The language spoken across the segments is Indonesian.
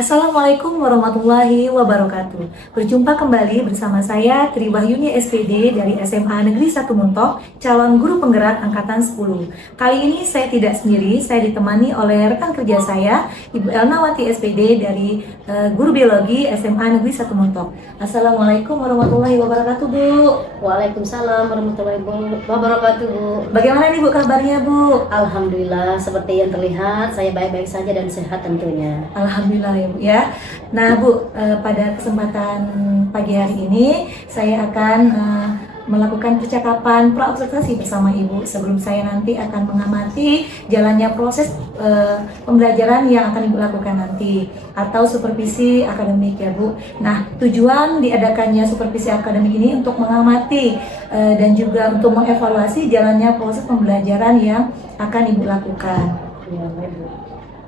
Assalamualaikum warahmatullahi wabarakatuh. Berjumpa kembali bersama saya Tri Wahyuni SPD dari SMA Negeri 1 Muntok, calon guru penggerak angkatan 10. Kali ini saya tidak sendiri, saya ditemani oleh rekan kerja saya, Ibu Elnawati SPD dari guru biologi SMA Negeri 1 Muntok. Assalamualaikum warahmatullahi wabarakatuh, Bu. Waalaikumsalam warahmatullahi wabarakatuh, Bu. Bagaimana nih Bu kabarnya, Bu? Alhamdulillah, seperti yang terlihat saya baik-baik saja dan sehat tentunya. Alhamdulillah ya Bu ya. Nah Bu, pada kesempatan pagi hari ini saya akan melakukan percakapan praobservasi bersama Ibu sebelum saya nanti akan mengamati jalannya proses pembelajaran yang akan Ibu lakukan nanti atau supervisi akademik ya Bu. Nah, tujuan diadakannya supervisi akademik ini untuk mengamati dan juga untuk mengevaluasi jalannya proses pembelajaran yang akan Ibu lakukan. Ya, baik, Bu.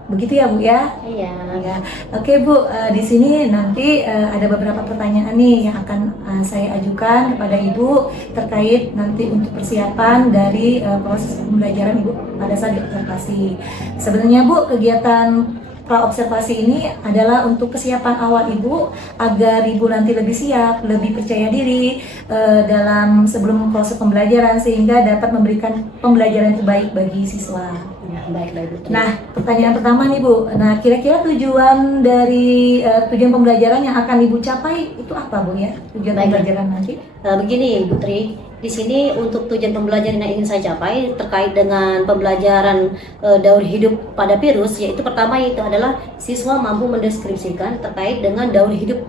Begitu ya Bu ya? Iya. Ya. Oke Bu, di sini nanti ada beberapa pertanyaan nih yang akan saya ajukan kepada Ibu terkait nanti untuk persiapan dari proses pembelajaran Ibu pada saat diobservasi. Sebenarnya Bu, kegiatan praobservasi ini adalah untuk kesiapan awal Ibu agar Ibu nanti lebih siap, lebih percaya diri dalam sebelum proses pembelajaran sehingga dapat memberikan pembelajaran terbaik bagi siswa. Ya, baik, Bu. Nah, pertanyaan pertama nih Bu. Nah, kira-kira tujuan dari tujuan pembelajaran yang akan Ibu capai itu apa Bu ya? Tujuan Baik. pembelajaran nanti? Begini, Bu Tri. Di sini untuk tujuan pembelajaran yang ingin saya capai terkait dengan pembelajaran daur hidup pada virus, yaitu pertama itu adalah siswa mampu mendeskripsikan terkait dengan daur hidup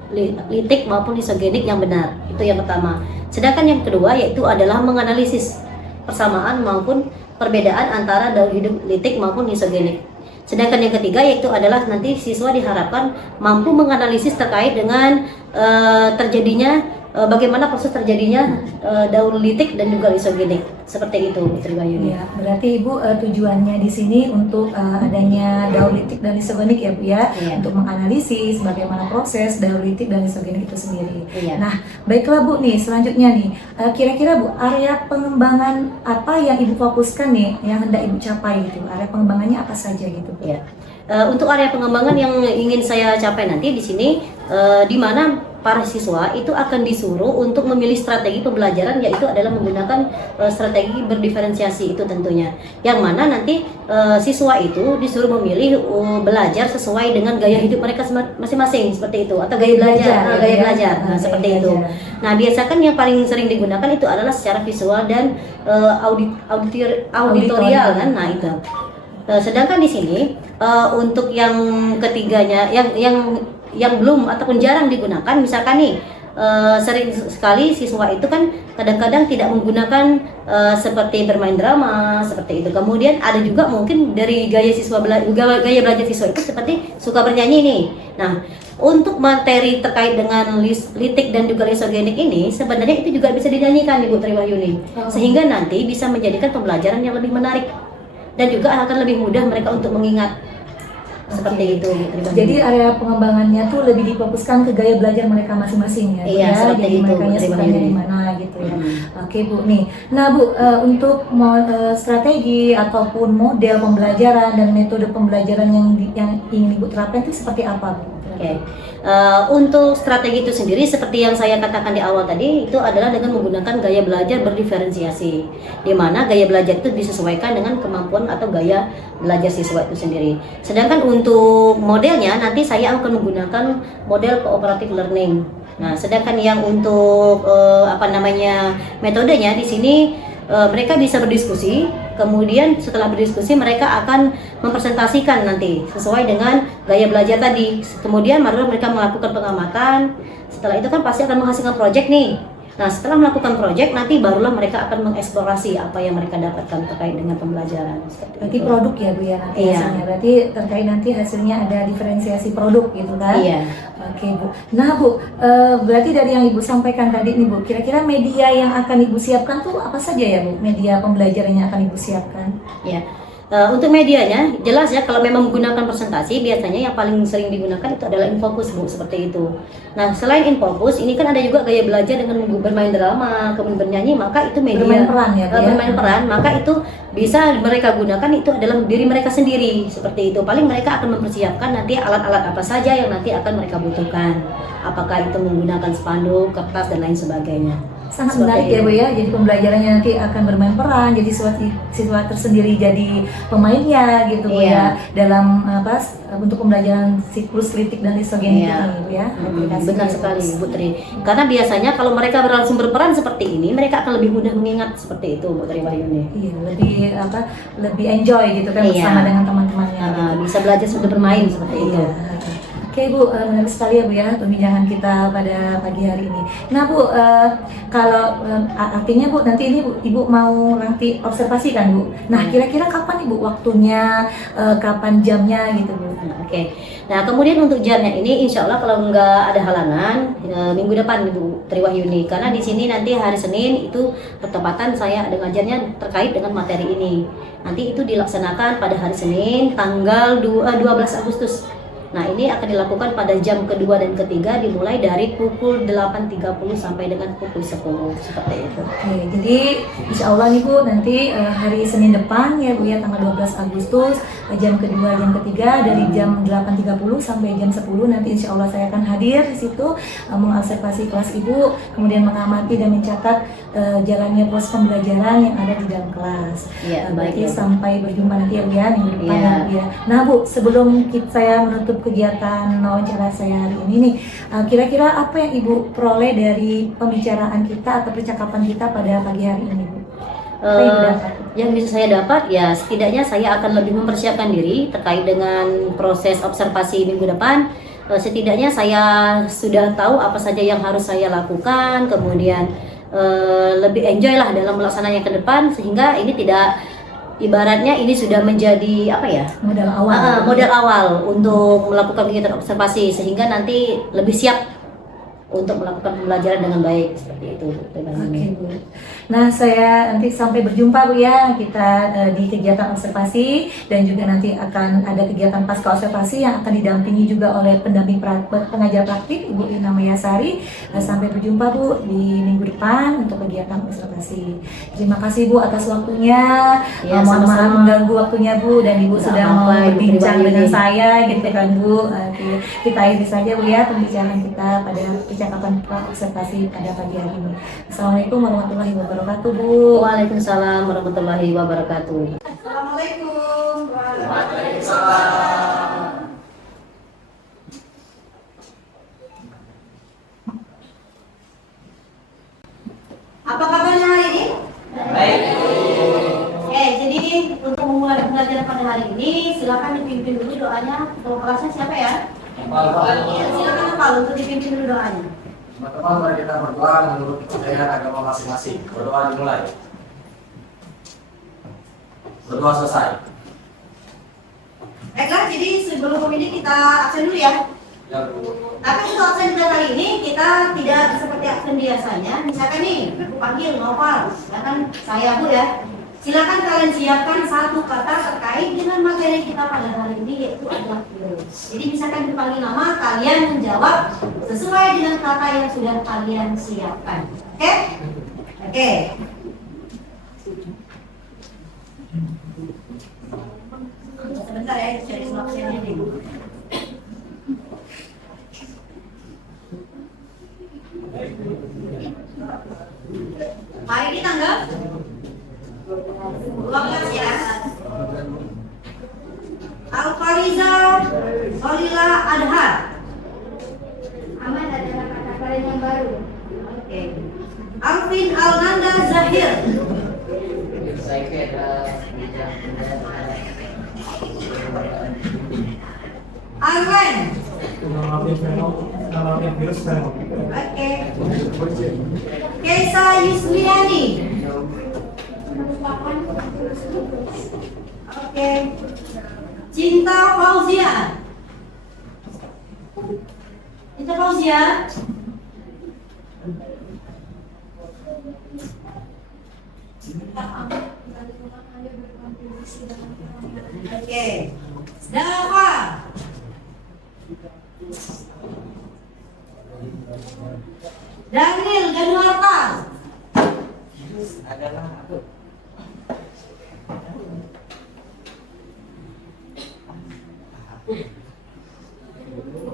litik maupun isogenik yang benar. Itu yang pertama. Sedangkan yang kedua yaitu adalah menganalisis persamaan maupun perbedaan antara daur hidup litik maupun isogenik. Sedangkan yang ketiga yaitu adalah nanti siswa diharapkan mampu menganalisis terkait dengan bagaimana proses terjadinya daur litik dan juga isogenik. Seperti itu, Putri Wahyuni. Ya, berarti Ibu tujuannya di sini untuk adanya daur litik dan isogenik ya Bu ya, Iya. untuk menganalisis bagaimana proses daur litik dan isogenik itu sendiri. Iya. Nah, baiklah Bu nih, selanjutnya nih, kira-kira Bu, area pengembangan apa yang Ibu fokuskan nih, yang hendak Ibu capai gitu? Area pengembangannya apa saja gitu Bu? Ya. Untuk area pengembangan yang ingin saya capai nanti di sini, di mana para siswa itu akan disuruh untuk memilih strategi pembelajaran, yaitu adalah menggunakan strategi berdiferensiasi itu tentunya. Yang mana nanti siswa itu disuruh memilih belajar sesuai dengan gaya hidup mereka masing-masing seperti itu, atau gaya belajar. Nah, seperti itu. Nah, biasakan yang paling sering digunakan itu adalah secara visual dan auditorial kan. Nah, itu. Sedangkan di sini untuk yang ketiganya yang belum ataupun jarang digunakan, misalkan nih sering sekali siswa itu kan kadang-kadang tidak menggunakan seperti bermain drama seperti itu. Kemudian ada juga mungkin dari gaya belajar siswa itu seperti suka bernyanyi nih. Nah, untuk materi terkait dengan litik dan juga isogenik ini sebenarnya itu juga bisa dinyanyikan Ibu Tri Wahyuni, sehingga nanti bisa menjadikan pembelajaran yang lebih menarik dan juga akan lebih mudah mereka untuk mengingat. Seperti itu. Jadi area pengembangannya tuh lebih difokuskan ke gaya belajar mereka masing-masing ya. Iya, ya? seperti Jadi itu, mereka sukanya di mana gitu ya. Oke Bu nih. Nah Bu, untuk strategi ataupun model pembelajaran dan metode pembelajaran yang ingin Ibu terapkan itu seperti apa Bu? Oke. Untuk strategi itu sendiri seperti yang saya katakan di awal tadi, itu adalah dengan menggunakan gaya belajar berdiferensiasi, di mana gaya belajar itu disesuaikan dengan kemampuan atau gaya belajar siswa itu sendiri. Sedangkan untuk modelnya nanti saya akan menggunakan model cooperative learning. Nah, sedangkan yang untuk metodenya di sini mereka bisa berdiskusi. Kemudian setelah berdiskusi mereka akan mempresentasikan nanti sesuai dengan gaya belajar tadi. Kemudian baru mereka melakukan pengamatan. Setelah itu kan pasti akan menghasilkan proyek nih. Nah, setelah melakukan proyek nanti barulah mereka akan mengeksplorasi apa yang mereka dapatkan terkait dengan pembelajaran. Berarti produk ya Bu ya nanti hasilnya. Berarti terkait nanti hasilnya ada diferensiasi produk gitu kan? Iya. Oke Bu. Nah Bu, berarti dari yang Ibu sampaikan tadi nih Bu, kira-kira media yang akan Ibu siapkan tuh apa saja ya Bu? Media pembelajaran yang akan Ibu siapkan? Ya. Untuk medianya, jelas ya kalau memang menggunakan presentasi, biasanya yang paling sering digunakan itu adalah Infocus, Bu, seperti itu. Nah, selain Infocus, ini kan ada juga gaya belajar dengan bermain drama, kemudian bernyanyi, maka itu media. Bermain peran ya, Bu, ya? Bermain peran, maka itu bisa mereka gunakan itu adalah diri mereka sendiri, seperti itu. Paling mereka akan mempersiapkan nanti alat-alat apa saja yang nanti akan mereka butuhkan. Apakah itu menggunakan spanduk, kertas, dan lain sebagainya. Sangat Seperti menarik ya, itu. Bu ya. Jadi pembelajarannya nanti akan bermain peran, jadi siswa tersendiri jadi pemainnya gitu, Bu Iya. ya. Dalam untuk pembelajaran siklus kritik dan lisogenik Iya. ini, Bu ya. Benar sekali, Bu Tri. Karena biasanya kalau mereka langsung berperan seperti ini, mereka akan lebih mudah mengingat seperti itu, Bu Tri Wahyuni. Iya, lebih enjoy gitu kan Iya. bersama dengan teman-temannya. Bisa belajar sambil bermain seperti itu. Iya. Oke, Bu, menarik sekali ya, Bu ya, perbincangan kita pada pagi hari ini. Nah, Bu, kalau artinya, Bu, nanti ini Ibu mau nanti observasi kan, Bu? Nah, kira-kira kapan nih, Bu, waktunya, kapan jamnya gitu, Bu? Oke. Nah, kemudian untuk jamnya ini insya Allah kalau nggak ada halangan minggu depan, Bu Tri Wahyuni, karena di sini nanti hari Senin itu bertepatan saya ada ngajarnya terkait dengan materi ini. Nanti itu dilaksanakan pada hari Senin tanggal 12 Agustus. Nah, ini akan dilakukan pada jam kedua dan ketiga dimulai dari pukul 8.30 sampai dengan pukul 10 seperti itu. Oke, jadi insya Allah nih, Bu, nanti hari Senin depan ya, Bu ya, tanggal 12 Agustus, jam kedua, jam ketiga dari jam 8.30 sampai jam 10 nanti insya Allah saya akan hadir di situ mengobservasi kelas Ibu, kemudian mengamati dan mencatat jalannya proses pembelajaran yang ada di dalam kelas. Iya, Berarti baik, ya. sampai berjumpa nanti ya, Bu ya, minggu depan Iya. ya, Bu ya. Nah, Bu, sebelum saya menutup kegiatan wawancara saya hari ini nih, kira-kira apa yang Ibu peroleh dari pembicaraan kita atau percakapan kita pada pagi hari ini, Bu? Apa yang Ibu dapat? Yang bisa saya dapat ya setidaknya saya akan lebih mempersiapkan diri terkait dengan proses observasi minggu depan. Setidaknya saya sudah tahu apa saja yang harus saya lakukan, kemudian lebih enjoy lah dalam melaksananya ke depan, sehingga ini tidak, ibaratnya ini sudah menjadi apa ya, Modal awal. modal awal untuk melakukan kegiatan observasi, sehingga nanti lebih siap untuk melakukan pembelajaran dengan baik seperti itu. Oke, Bu. Nah, saya nanti sampai berjumpa, Bu ya, kita di kegiatan observasi dan juga nanti akan ada kegiatan pasca observasi yang akan didampingi juga oleh pendamping pengajar praktik Ibu Ina Mayasari. Sampai berjumpa, Bu, di minggu depan untuk kegiatan observasi. Terima kasih, Bu, atas waktunya. Ya, Mohon maaf sama-sama. mengganggu waktunya, Bu, dan Ibu Nggak sudah mau apa-apa, Ibu berbincang Tri dengan Wahyuni. saya gitu kan, Bu. Kita akhiri saja, Bu ya, pembicaraan kita pada percakapan observasi pada pagi hari ini. Assalamualaikum warahmatullahi wabarakatuh, Bu. Waalaikumsalam warahmatullahi wabarakatuh. Assalamualaikum. Apa kabarnya hari ini? Baik. Oke, jadi untuk memulai pembelajaran pada hari ini, silakan dipimpin dulu doanya. Untuk kelasnya siapa ya? Silakan Pak untuk dipimpin dulu doanya. Teman-teman, mari kita berdoa menurut kepercayaan agama masing-masing. Berdoa dimulai. Berdoa selesai. Baiklah, jadi sebelum ini kita absen dulu ya. Tapi untuk absen kita kali ini kita tidak seperti absen biasanya. Misalkan nih, aku panggil Noval, silakan saya Bu ya. Silakan kalian siapkan satu kata terkait dengan materi kita pada hari ini, yaitu adalah virus. Jadi misalkan dipanggil nama, kalian menjawab sesuai dengan kata yang sudah kalian siapkan. Oke? Oke. Sebentar ya, cari suapnya dulu. Hari ini tanggal 12 ya. Alfariza Solila Adhar. Aman adalah kata kalian yang baru. Oke. Alvin Alnanda Zahir. Arlen. Oke. Kesa Yusliani. Oke. Cinta Fauzia. Cinta Fauzia. Oke. Dava. Daniel Januarta.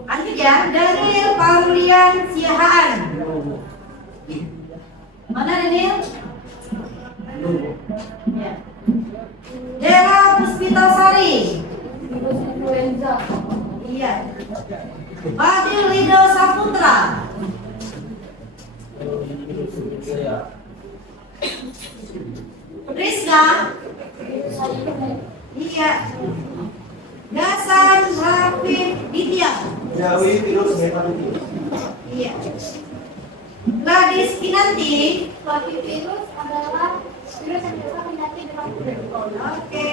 Lanjut ya, Daniel Paulian Siahaan. Mana Daniel? Ya. Dera Puspitasari. Iya. Badil Lido Saputra. Rizka. Iya. Gasan Raffi Ditya. Jauhi virus hepatitis. Iya. Gladys Kinanti. Suatu virus adalah virus yang dapat penyakit dalam tubuh. Oke.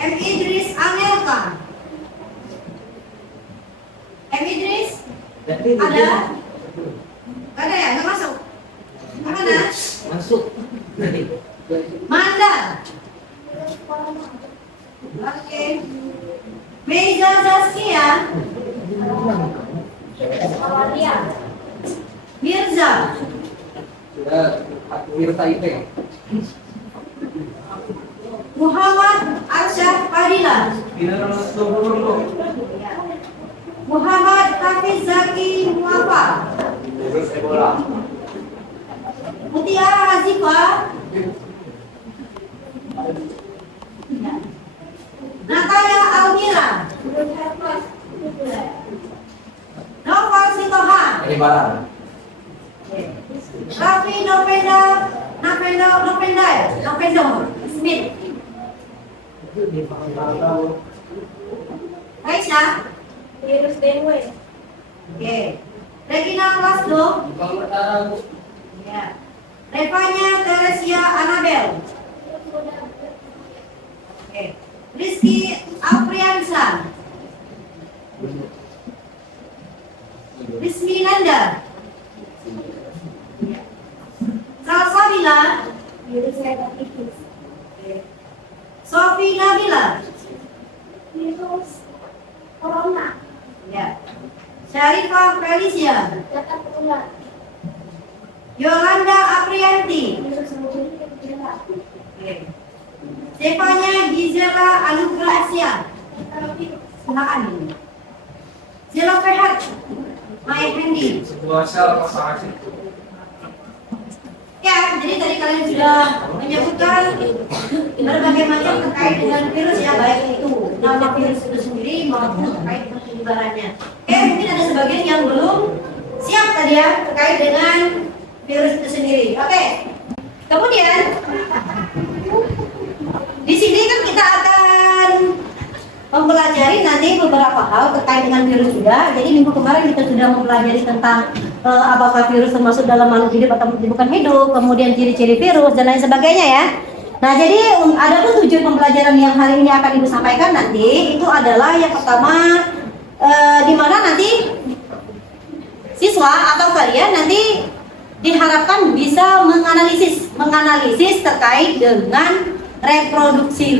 M. Idris Anelka. M. Idris? Ada? Ada ya? Nggak masuk? Mana? Masuk. Manda. Oke. Meiza Zaskia. Mirza. Sudah Wirta IP. Muhammad Arsyad Fadila. Muhammad Hafiz Zaki Muafa. Virus Ebola. Mutiara Hazifa. Nataya Almira. Noval Sitohan. Penyebaran. Raffi Novendo Smith. Raisa. Virus dengue. Oke. Regina Lasdo. Ya. Revanya Teresia Anabel. Oke. Rizky Afriansa. Rizmi Nanda. Salsabila. Virus hepatitis. Sofi Nabila. Virus corona. Ya. Syarifah Felicia. Dapat menular. Yolanda Aprianti. Virus membunuh gejala. Stefania Gizela Anugracia. Virus Silakan. Zelo Pehat. Maya Hendi. Sebuah sel masyarakat. Ya, jadi tadi kalian sudah menyebutkan berbagai macam terkait dengan virus ya, baik itu nama virus itu sendiri maupun terkait dengan penyebarannya. Oke, mungkin ada sebagian yang belum siap tadi ya terkait dengan virus itu sendiri. Oke. Kemudian di sini kan kita akan mempelajari nanti beberapa hal terkait dengan virus juga. Jadi minggu kemarin kita sudah mempelajari tentang apakah virus termasuk dalam makhluk hidup atau bukan hidup, kemudian ciri-ciri virus dan lain sebagainya ya. Nah, jadi ada pun tujuan pembelajaran yang hari ini akan Ibu sampaikan nanti itu adalah yang pertama di mana nanti siswa atau kalian nanti diharapkan bisa menganalisis terkait dengan reproduksi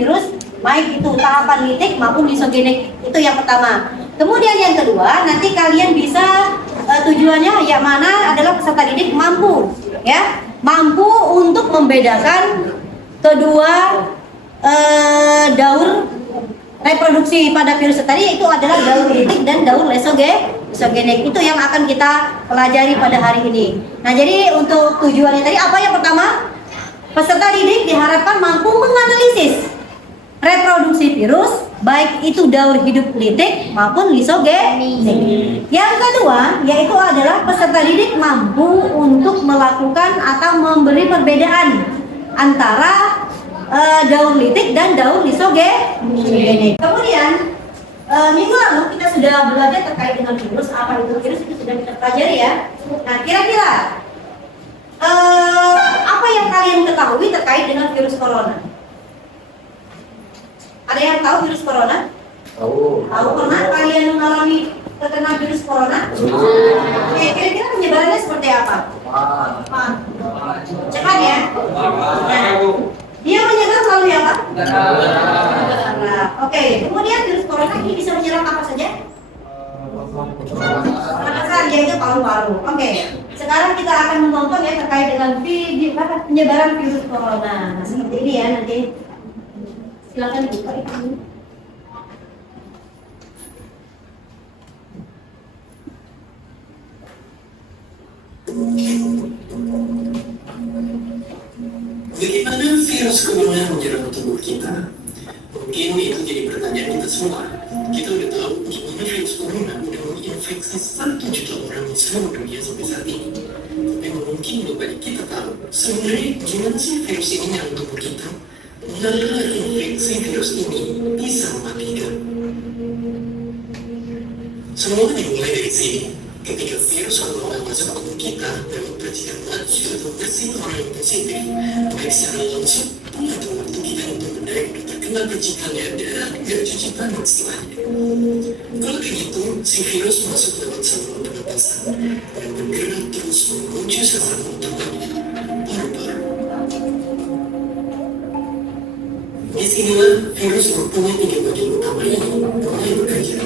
virus, baik itu tahapan litik maupun lisogenik, itu yang pertama. Kemudian yang kedua, nanti kalian bisa tujuannya yang mana adalah peserta didik mampu untuk membedakan kedua daur reproduksi pada virus tadi, itu adalah daur litik dan daur lisogenik. Itu yang akan kita pelajari pada hari ini. Nah, jadi untuk tujuannya tadi apa? Yang pertama, peserta didik diharapkan mampu menganalisis reproduksi virus, baik itu daur hidup litik maupun lisogenik. Yang kedua, yaitu adalah peserta didik mampu untuk melakukan atau memberi perbedaan antara daur litik dan daur lisogenik. Kemudian minggu lalu kita sudah belajar terkait dengan virus, apa itu virus itu sudah kita pelajari ya. Nah, kira-kira apa yang kalian ketahui terkait dengan virus corona? Ada yang tahu virus corona? Tahu. Tahu, pernah kalian mengalami terkena virus corona? Oke, kira-kira penyebarannya seperti apa? Cepat ya. Nah, dia menyebar berdarah. Oke, kemudian virus corona ini bisa menyerang apa saja? Pernapasan, yaitu paru-paru. Oke, sekarang kita akan menonton ya terkait dengan video penyebaran virus corona. Nah, seperti ini ya nanti. Silakan buka itu. Bagaimana virus corona menyerang tubuh kita? Mungkin itu jadi pertanyaan kita semua. Kita udah tahu gimana virus corona udah menginfeksi 1 juta orang di seluruh dunia sampai saat ini. Tapi mungkin belum banyak kita tahu sebenarnya gimana sih virus ini menyerang tubuh kita. Mengapa infeksi virus ini bisa mematikan? Semua dimulai dari sini. Ketika virus corona masuk ke tubuh kita dalam percikan langsung atau bersentuhan orang yang positif, baik secara langsung atau waktu kita untuk benda yang terkena percikannya dan gak cuci tangan setelahnya. Kalau begitu, si virus masuk lewat saluran pernapasan dan bergerak terus menuju sasaran utamanya, paru-paru. Disinilah virus mempunyai 3 bagian utama ini mulai bekerja.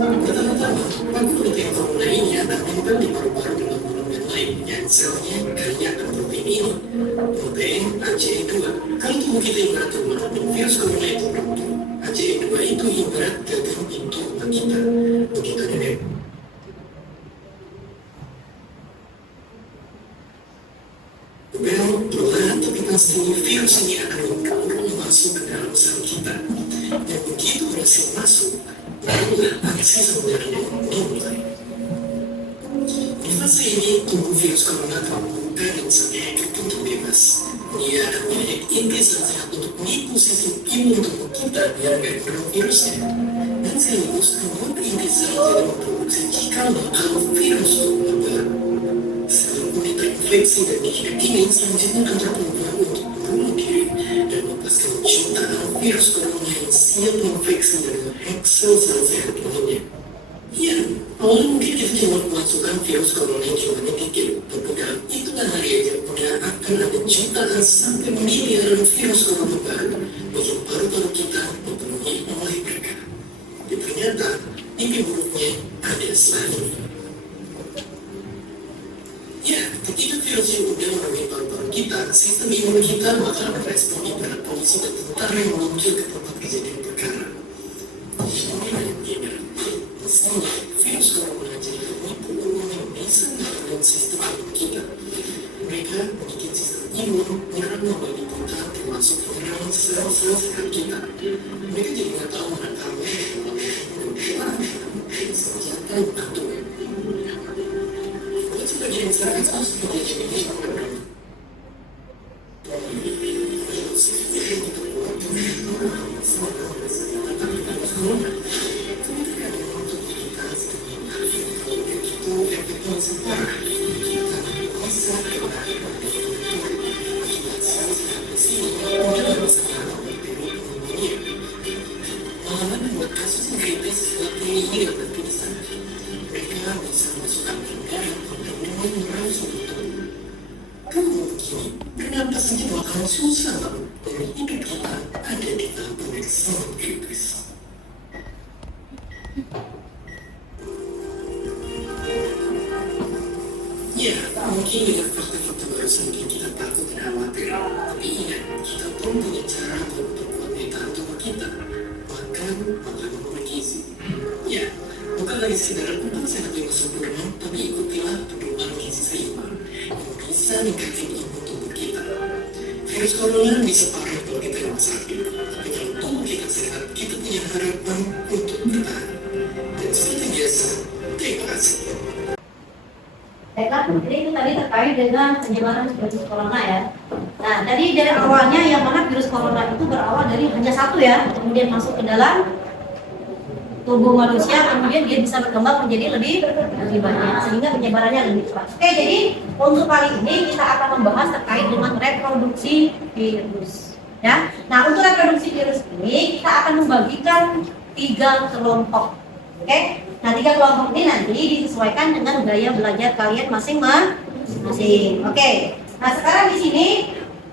Pertama-tama, pagu protein corona ini akan menempel di paru-paru dalam organ lain yang selnya kaya akan protein ini, protein ACE2. Kalau tubuh kita beratur menghadapi virus corona itu beruntung, ACE2 itu ibarat gagang pintu rumah kita. Begitu deh. Well, perlahan tapi pasti virus ini akan kabur masuk ke dalam sel kita. Dan begitu berhasil masuk, barulah aksi sebenarnya dimulai. Di fase ini, tubuh virus corona terbuka dan sang untuk bebas. Dia akan memiliki inti sehat untuk menipu sistem imun tubuh kita biar gak kena virusnya. Dan sekaligus membuat inti sel tidak memproduksi jikalau virus corona baru. Sel kulit terinfeksi dan dihidap ini selanjutnya akan terbunuh untuk bunuh diri dan melepaskan jutaan virus corona yang siap menginfeksi dan menghack sel-sel sehat lainnya. Ya, awalnya mungkin kita cuma memasukkan virus corona yang cuma dikit, tapi itulah hari aja udah akan ada jutaan sampai miliaran virus corona baru bikin paru-paru kita dipenuhi oleh mereka. Dan ternyata mimpi buruknya ada setelah ini. Ya, ketika virus yang udah memenuhi paru-paru kita, sistem imun kita bakal merespon ibarat polisi dan tentara yang meluncur ke tempat kejadian perkara. Misalnya, virus corona jadi penipu umum yang bisa melakukan sistem imun kita. Mereka bikin sistem imun menyerang berbagai kota termasuk menyerang sel-sel sehat kita. Mereka jadi nggak tahu mana kamu yang senjata atau sebagian masyarakat harus sebagai ini kenapa saja bakal susah dan hidup kita ada di tahap yang sangat kritis. Ya, mungkin dengan fakta-fakta baru semakin kita takut dan khawatir. Tapi ingat, kita pun punya cara untuk memperkuat daya tahan tubuh kita. Makan makanan bergizi. Ya, bukan lagi sekedar tentang sehat yang sempurna, tapi ikutilah pedoman gizi seimbang yang bisa meningkatkan imun tubuh kita. Virus corona bisa parah kalau kita yang sakit, tapi kalau tubuh kita sehat, kita punya harapan untuk bertahan. Dan seperti biasa, terima kasih. Baiklah, jadi itu tadi terkait dengan penyebaran virus corona ya. Nah, tadi dari awalnya yang mana virus corona itu berawal dari hanya satu ya, kemudian masuk ke dalam tubuh manusia, kemudian dia bisa berkembang menjadi lebih banyak sehingga penyebarannya lebih cepat. Oke, jadi untuk kali ini kita akan membahas terkait dengan reproduksi virus. Ya, nah untuk reproduksi virus ini kita akan membagikan 3 kelompok. Oke, nah 3 kelompok ini nanti disesuaikan dengan gaya belajar kalian masing-masing. Oke, nah sekarang di sini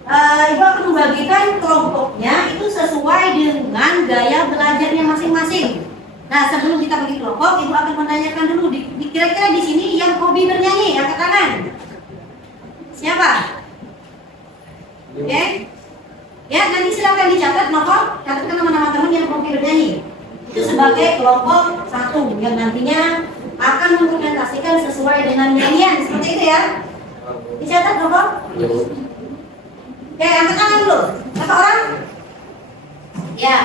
Ibu akan membagikan kelompoknya itu sesuai dengan gaya belajarnya masing-masing. Nah, sebelum kita bagi kelompok, Ibu akan menanyakan dulu, kira-kira di sini yang hobi bernyanyi, angkat tangan. Siapa? Oke? Ya, nanti silakan dicatat, novel, catatkan nama-nama teman yang hobi bernyanyi. Itu sebagai kelompok satu yang nantinya akan mengimplementasikan sesuai dengan nyanyian, seperti itu ya. Dicatat, novel. Oke, angkat tangan dulu. Berapa orang? Ya.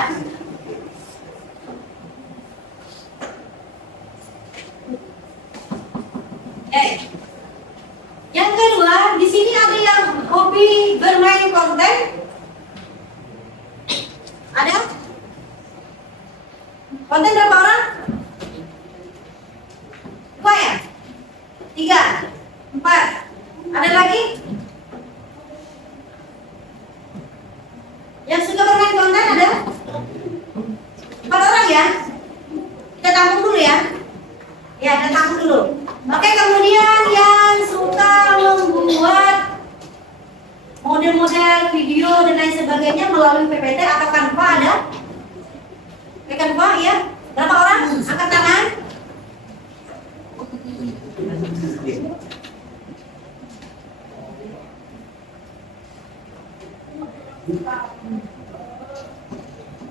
Yang kedua, di sini ada yang hobi bermain konten. Ada? Konten berapa orang? 2 ya? 3, 4. Ada lagi? Yang suka bermain konten ada? 4 orang ya? Kita tampung dulu ya? Ya, kita tampung dulu. Oke, kemudian yang suka membuat model-model video dan lain sebagainya melalui PPT atau Canva ada? Canva ya? Berapa orang? Angkat tangan.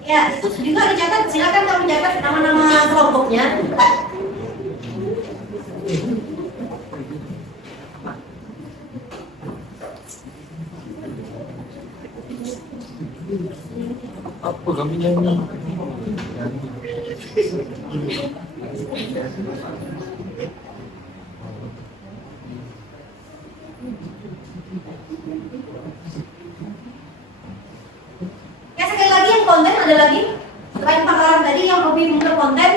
Ya, itu juga dicatat. Silakan kamu catat nama-nama kelompoknya. Apa kami nyanyi? Ya, sekali lagi yang konten ada lagi. Selain 4 orang tadi yang hobi membuat konten,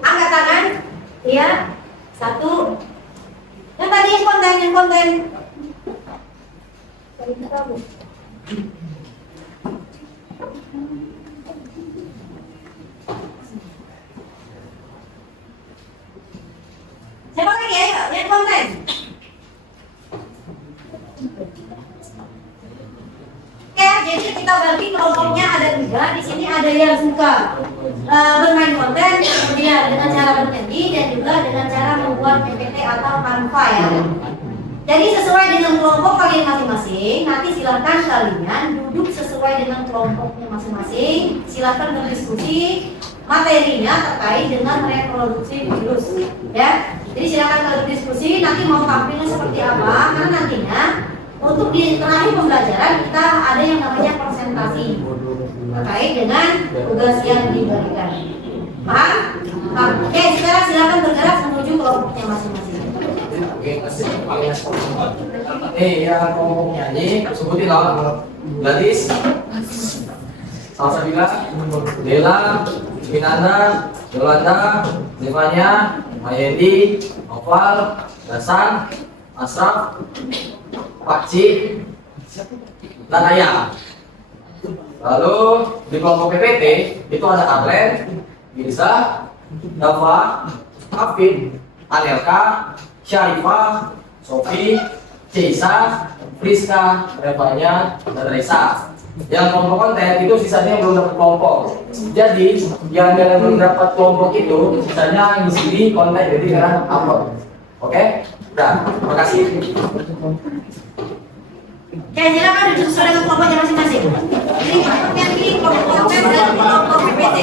angkat tangan. Ya, 1. Yang tadi yang konten. Siapa lagi ya? Yang konten. Oke, jadi kita bagi kelompoknya ada 3. Di sini ada yang suka bermain konten, kemudian dengan cara bernyanyi dan juga dengan cara membuat PPT atau Canva ya. Jadi sesuai dengan kelompok kalian masing-masing, nanti silahkan kalian duduk sesuai dengan kelompoknya masing-masing. Silahkan berdiskusi materinya terkait dengan reproduksi virus ya. Jadi silakan kalau diskusi nanti mau tampilnya seperti apa, karena nantinya untuk di terakhir pembelajaran kita ada yang namanya presentasi terkait dengan tugas yang diberikan. Paham? Paham? Oke, sekarang silakan bergerak menuju kelompoknya masing-masing. Oke, yang kelompoknya ini sebutin lah. Gladys, Salsabila, Dela, Minanda, Yolanda, Zevanya, Mayedi, Noval, Dasan, Asraf, Pakcik, dan Ayah. Lalu di kelompok PPT itu ada Arlen, Mirza, Dava, Afid, Anelka, Syarifah, Sofi, Cisa, Friska, Revanya, dan Reza. Yang kelompok konten itu sisanya yang belum dapat kelompok. Jadi yang belum dapat kelompok itu sisanya di sini konten, jadi sekarang upload. Oke? Udah, terima kasih. Oke, silakan duduk sesuai dengan kelompoknya masing-masing. Jadi kelompoknya ini kelompok konten dan kelompok PPT.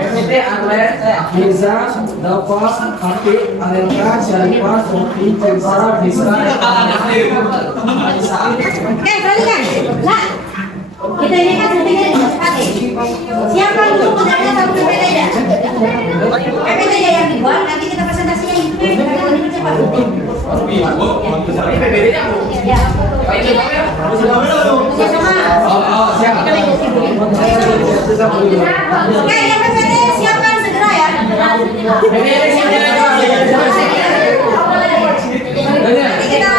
PPT Mirza, Dafa, Hafid, Alendra, Syarifah, Sofi, Cempara, Bisa, Kalian, lah. Kita ini kan syutingnya di Mas Pati. Siapa dulu modalnya satu PPT-nya? PPT-nya yang dibuat, nanti kita presentasinya itu. Kita cepat. Ya. Oke, yang PPT siapkan segera ya. Nanti kita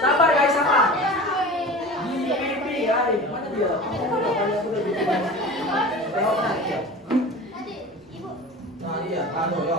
Sabar guys, sabar. Mana dia? Nah, iya, ya.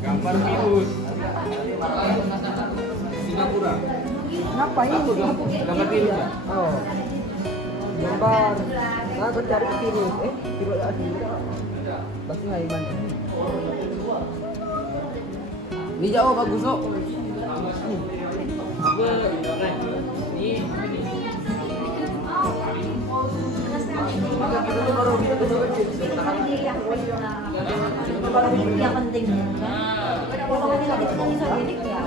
Gambar virus. Singapura. Ngapain? Gambar virus ya? Oh. Gambar. Nah, gue cari virus. Virus lagi. Pasti nggak iman. Ini jauh bagus kok. Yang penting pokoknya lagi kita isogenik ya.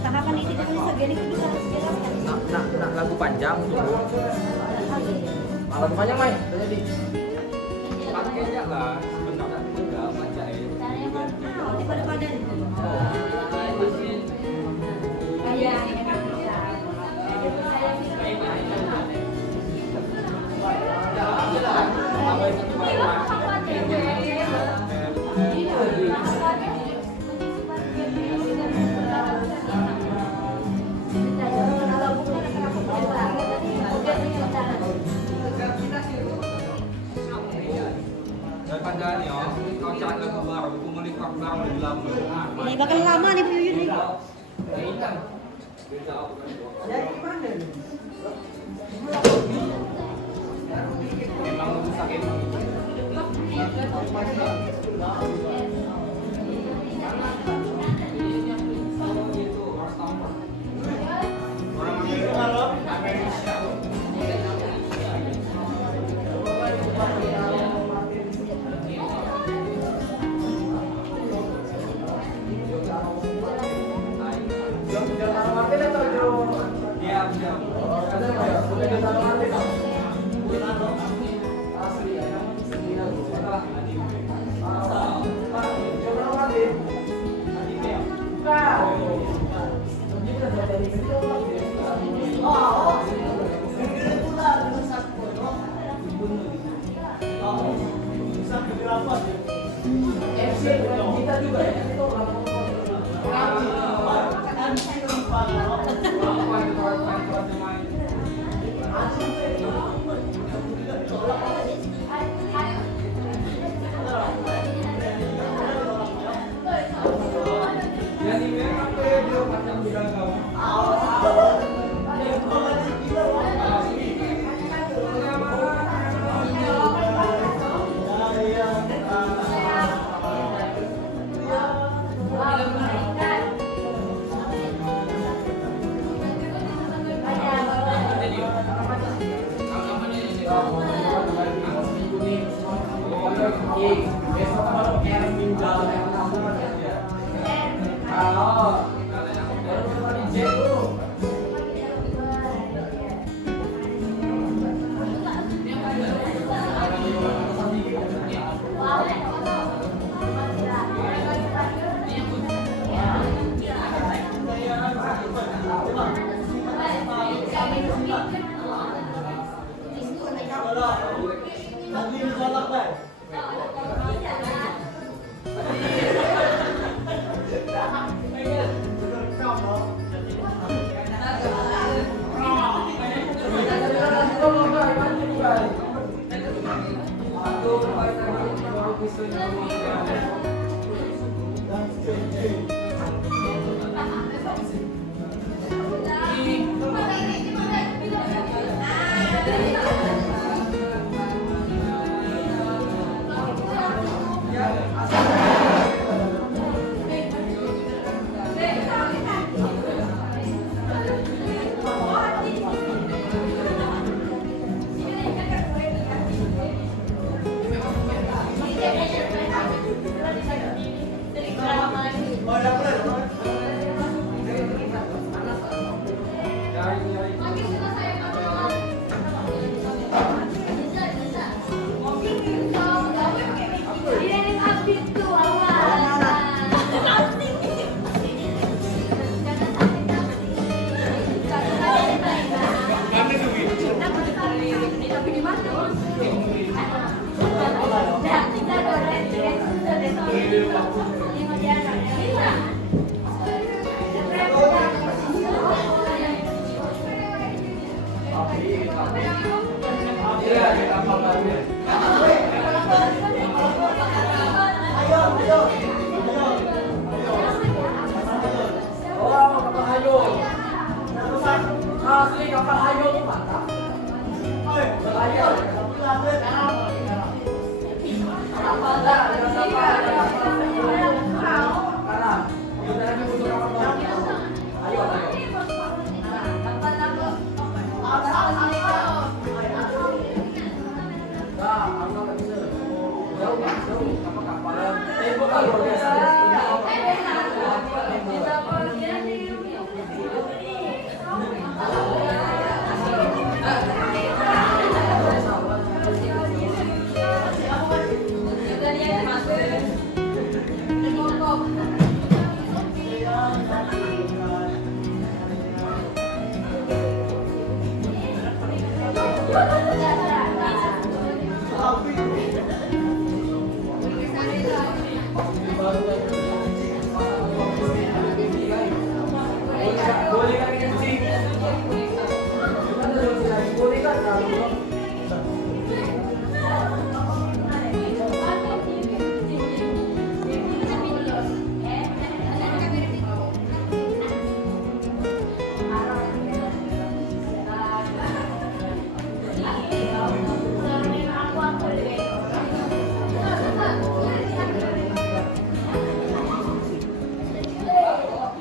Tahapan ini kita isogenik itu harus dijelaskan. Nak lagu panjang tuh. Lagu panjang main. Jadi. Pakai aja lah. Sebenarnya juga baca ya. Daripada Daripada nih ya, kau cari lagu baru, aku melipar baru di dalam. ini bakal lama nih Bu Yuyun nih. Memang rusak emang. Tapi gimana?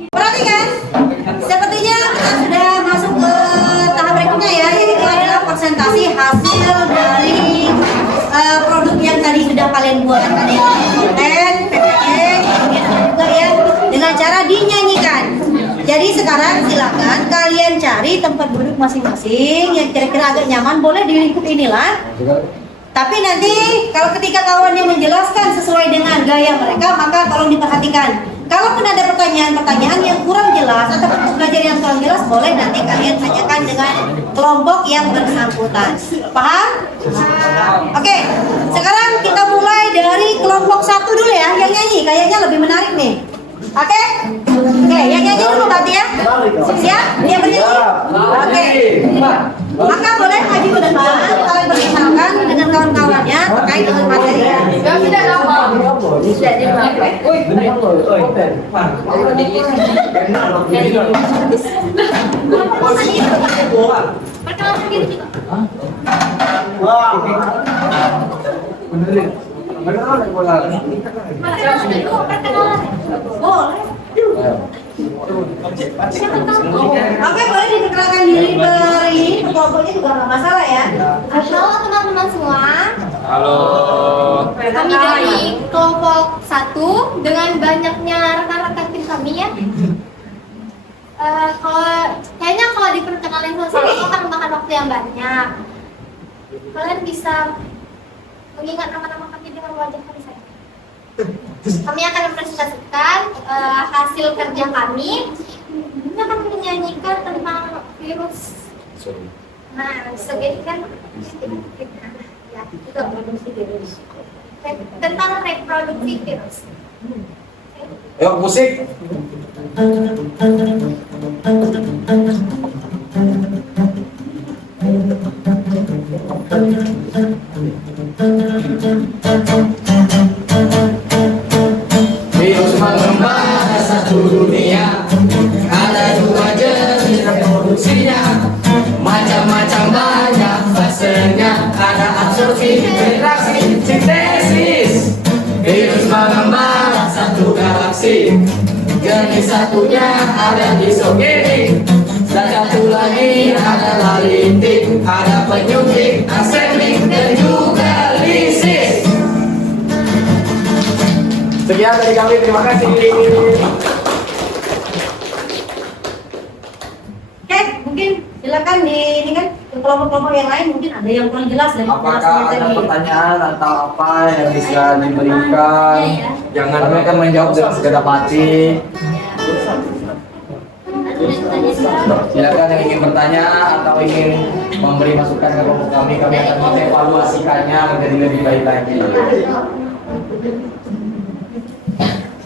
Perhatikan, sepertinya kita sudah masuk ke tahap berikutnya ya. Ini adalah presentasi hasil dari produk yang tadi sudah kalian buat. Ada yang konten, PPT, kemudian ada juga ya dengan cara dinyanyikan. Jadi sekarang silakan kalian cari tempat duduk masing-masing yang kira-kira agak nyaman. Boleh di lingkup inilah. Tapi nanti kalau ketika kawannya menjelaskan sesuai dengan gaya mereka, maka tolong diperhatikan. Kalaupun ada pertanyaan-pertanyaan yang kurang jelas atau bentuk belajar yang kurang jelas, boleh nanti kalian tanyakan dengan kelompok yang bersangkutan. Paham? Oke, sekarang kita mulai dari kelompok 1 dulu ya, yang nyanyi. Kayaknya lebih menarik nih. Oke? Oke, yang nyanyi dulu berarti ya. Siap? Dia bernyanyi? Oke. Maka boleh maju ke depan, kalian perkenalkan dengan kawan-kawannya terkait dengan materi ya. Oke, boleh diperkenalkan diri beri kelompoknya juga nggak masalah ya. Halo teman-teman semua. Halo. Kami dari kelompok 1 dengan banyaknya rekan-rekan tim kami ya. Kayaknya kalau diperkenalkan satu-satu akan memakan waktu yang banyak. Kalian bisa mengingat nama-nama kami dengan wajah kami saja. Kami akan mempresentasikan hasil kerja kami. Kami akan menyanyikan tentang virus. Nah, sebagai kan ya, itu tentang reproduksi virus. Yuk musik. Virus mengembara satu dunia, ada 2 jenis reproduksinya, macam-macam banyak fasenya, ada absorpsi, interaksi, sintesis. Virus mengembara satu galaksi, jenis satunya ada isogenik, dan satu lagi adalah lintik, ada penyuntik, arsenik, dan juga lisis. Sekian dari kami, terima kasih. Oke, mungkin silakan ini kan kelompok-kelompok yang lain mungkin ada yang kurang jelas dari Apakah penjelasan ada tadi. pertanyaan atau apa yang bisa diberikan? Jangan kami akan menjawab dengan segenap hati. Silakan yang ingin bertanya atau ingin memberi masukan ke kelompok kami akan mengevaluasikannya menjadi lebih baik lagi.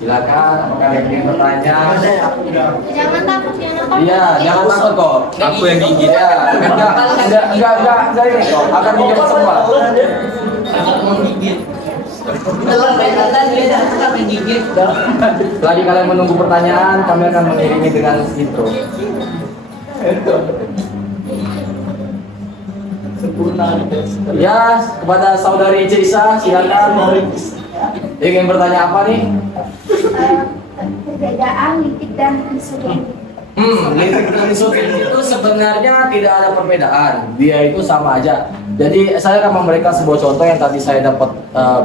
Silakan, apakah ada yang ingin bertanya? Jangan takut ya, nonton. Iya, jangan takut kok. Aku yang gigit ya. Enggak ini kok. Akan gigit semua. Lagi kalian menunggu pertanyaan, kami akan mengiringi dengan intro. Ya, kepada saudari Cisa, silakan. Ingin bertanya apa nih? Perbedaan litik dan insulin. Litik dan insulin itu sebenarnya tidak ada perbedaan. Dia itu sama aja. Jadi saya akan memberikan sebuah contoh yang tadi saya dapat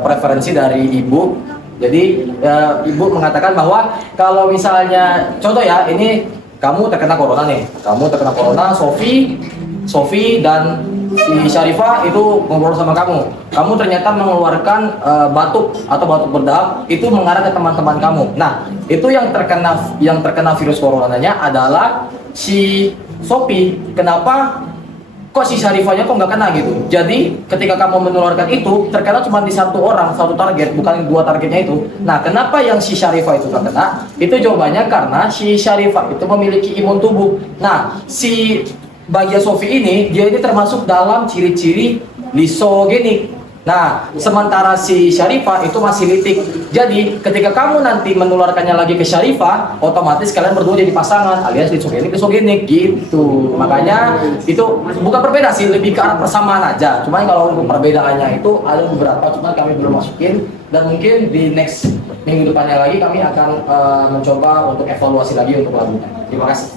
preferensi dari ibu. Jadi ibu mengatakan bahwa kalau misalnya contoh ya, ini kamu terkena corona nih. Kamu terkena corona, Sofi dan si Syarifah itu ngobrol sama kamu. Kamu ternyata mengeluarkan batuk atau batuk berdahak, itu mengarah ke teman-teman kamu. Nah, itu yang terkena virus coronanya adalah si Sofi. Kenapa kok si Syarifahnya kok nggak kena gitu? Jadi ketika kamu menularkan itu terkena cuma di satu orang, satu target, bukan dua targetnya itu. Nah, kenapa yang si Syarifah itu terkena? Itu jawabannya karena si Syarifah itu memiliki imun tubuh. Nah, si bagian Sofi ini, dia ini termasuk dalam ciri-ciri lisogenik. Nah, sementara si Syarifah itu masih litik. Jadi, ketika kamu nanti menularkannya lagi ke Syarifah, otomatis kalian berdua jadi pasangan alias lisogenik gitu. Makanya itu bukan perbedaan sih, lebih ke arah persamaan aja. Cuman kalau untuk perbedaannya itu ada beberapa, cuman kami belum masukin. Dan mungkin di next minggu depannya lagi kami akan mencoba untuk evaluasi lagi untuk lagunya. Terima kasih.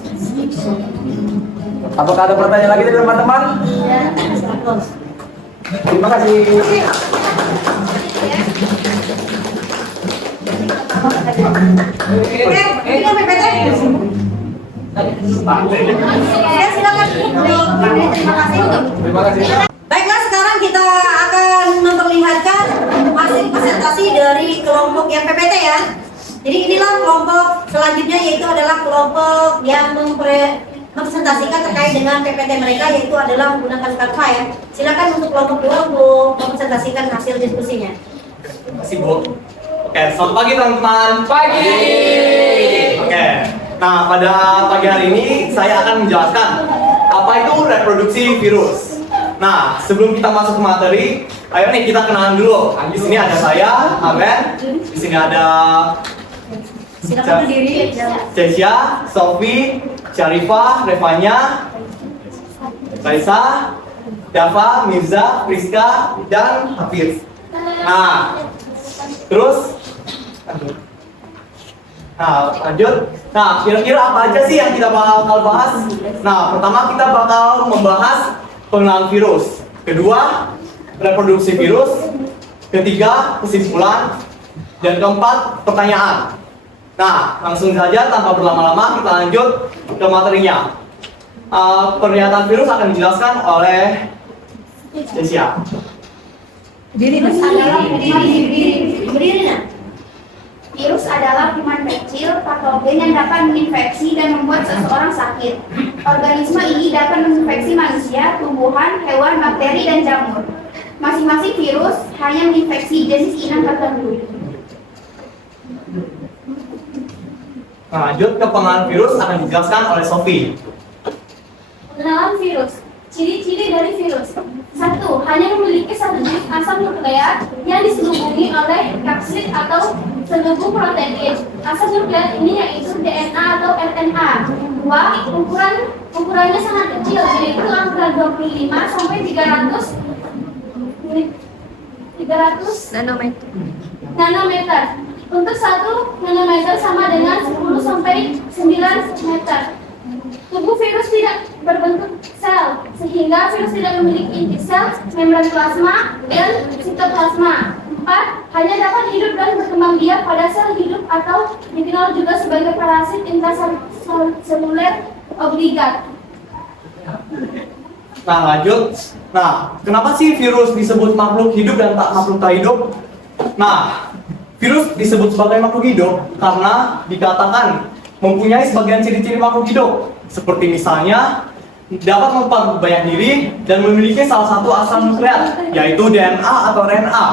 Apakah ada pertanyaan lagi dari teman-teman? Terima kasih. Terima kasih. Baiklah, sekarang kita akan memperlihatkan hasil presentasi dari kelompok yang PPT ya. Jadi inilah kelompok selanjutnya, yaitu adalah kelompok yang mempresentasikan terkait dengan PPT mereka, yaitu adalah menggunakan Canva ya. Silakan untuk kelompok dua untuk mempresentasikan hasil diskusinya. Terima kasih, Bu. Oke, selamat pagi teman-teman. Pagi. Oke. Nah, pada pagi hari ini saya akan menjelaskan apa itu reproduksi virus. Nah, sebelum kita masuk ke materi, ayo nih kita kenalan dulu. Di sini ada saya, Aben. Di sini ada Silakan berdiri. Cecia, Sofi, Syarifah, Revanya, Raisa, Dava, Mirza, Priska, dan Hafiz. Nah, terus lanjut. Nah, kira-kira apa aja sih yang kita bakal bahas? Nah, pertama kita bakal membahas pengenalan virus. Kedua, reproduksi virus. Ketiga, kesimpulan. Dan keempat, pertanyaan. Nah, langsung saja tanpa berlama-lama kita lanjut ke materinya. Pernyataan virus akan dijelaskan oleh Cecia. Virus adalah kuman kecil patogen yang dapat menginfeksi dan membuat seseorang sakit. Organisme ini dapat menginfeksi manusia, tumbuhan, hewan, bakteri, dan jamur. Masing-masing virus hanya menginfeksi jenis inang tertentu. Nah, lanjut ke pengenalan virus akan dijelaskan oleh Sofi. Pengenalan virus. Ciri-ciri dari virus. 1. Hanya memiliki satu jenis asam nukleat yang diselubungi oleh kapsid atau selubung protein. Asam nukleat ini yaitu DNA atau RNA. 2. Ukurannya sangat kecil, yaitu antara 25 sampai 300 nanometer. Untuk 1 nanometer sama dengan 10 sampai 9 meter. Tubuh virus tidak berbentuk sel, sehingga virus tidak memiliki inti sel, membran plasma, dan sitoplasma. 4. Hanya dapat hidup dan berkembang biak pada sel hidup atau dikenal juga sebagai parasit intraseluler obligat. Nah, lanjut. Nah, kenapa sih virus disebut makhluk hidup dan makhluk tak hidup? Nah, virus disebut sebagai makhluk hidup karena dikatakan mempunyai sebagian ciri-ciri makhluk hidup, seperti misalnya dapat memperbanyak diri dan memiliki salah satu asam nukleat, yaitu DNA atau RNA.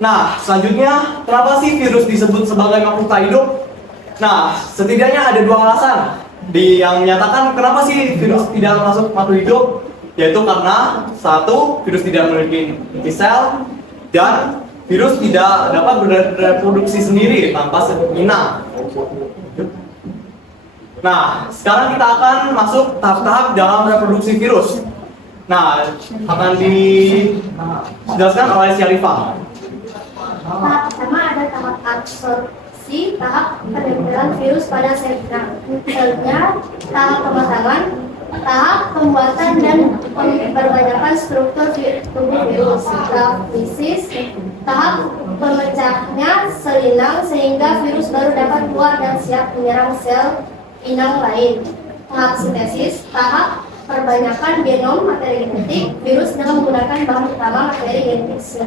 Nah, selanjutnya, kenapa sih virus disebut sebagai makhluk tak hidup? Nah, setidaknya ada dua alasan yang menyatakan kenapa sih virus tidak masuk makhluk hidup, yaitu karena satu, virus tidak memiliki inti sel, dan virus tidak dapat bereproduksi sendiri tanpa inang. Nah, sekarang kita akan masuk tahap-tahap dalam reproduksi virus. Nah, akan dijelaskan oleh Syarifah. Tahap pertama ada tahap absorpsi, tahap penempelan virus pada sel inang. Selanjutnya tahap pematangan, tahap pembuatan dan perbanyakan struktur tubuh virus. Tahap lisis, tahap pemecahnya sel inang sehingga virus baru dapat keluar dan siap menyerang sel inang lain. Tahap sintesis, tahap perbanyakan genom materi genetik virus dengan menggunakan bahan utama materi genetik sel.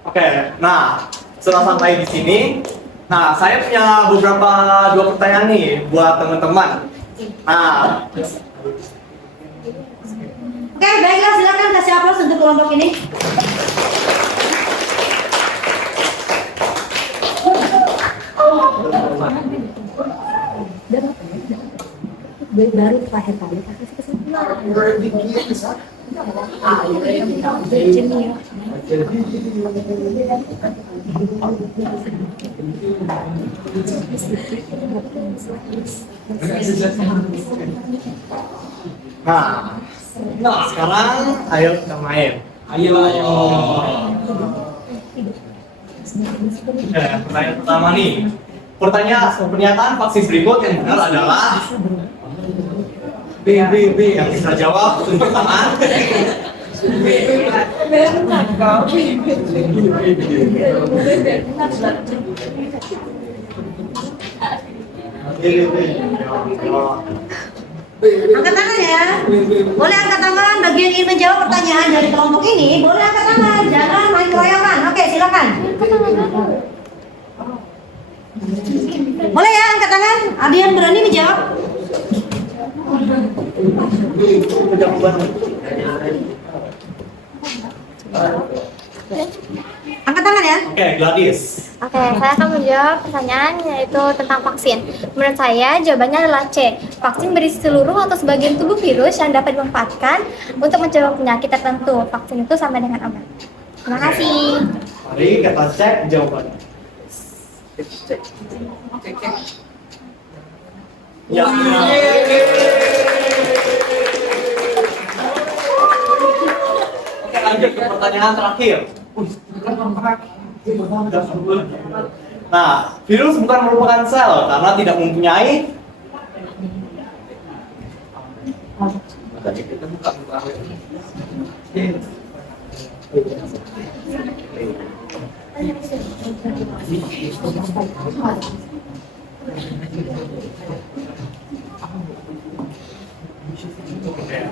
Oke, nah setelah sampai di sini, nah saya punya dua pertanyaan nih buat teman-teman. Nah, Oke, baiklah, silakan kasih aplaus untuk kelompok ini. Baru terakhir kali kasih kesimpulan. nah sekarang ayo kita main. Ayo. Pertanyaan pertama nih. Pernyataan vaksin berikut yang benar adalah B. Yang bisa jawab tunjuk tangan. Angkat tangan ya. Boleh angkat tangan bagi yang ingin menjawab pertanyaan dari kelompok ini. Boleh angkat tangan, jangan main keroyokan. Oke, silakan. Boleh ya angkat tangan. Ada yang berani menjawab? Angkat tangan ya. Oke, Gladys. Oke, saya akan menjawab pertanyaan yaitu tentang vaksin. Menurut saya jawabannya adalah C. Vaksin berisi seluruh atau sebagian tubuh virus yang dapat dimanfaatkan untuk mencegah penyakit tertentu. Vaksin itu sama dengan obat. Terima kasih. Mari kita cek jawabannya. Ya. Oke, lanjut ke pertanyaan terakhir. Nah, virus bukan merupakan sel karena tidak mempunyai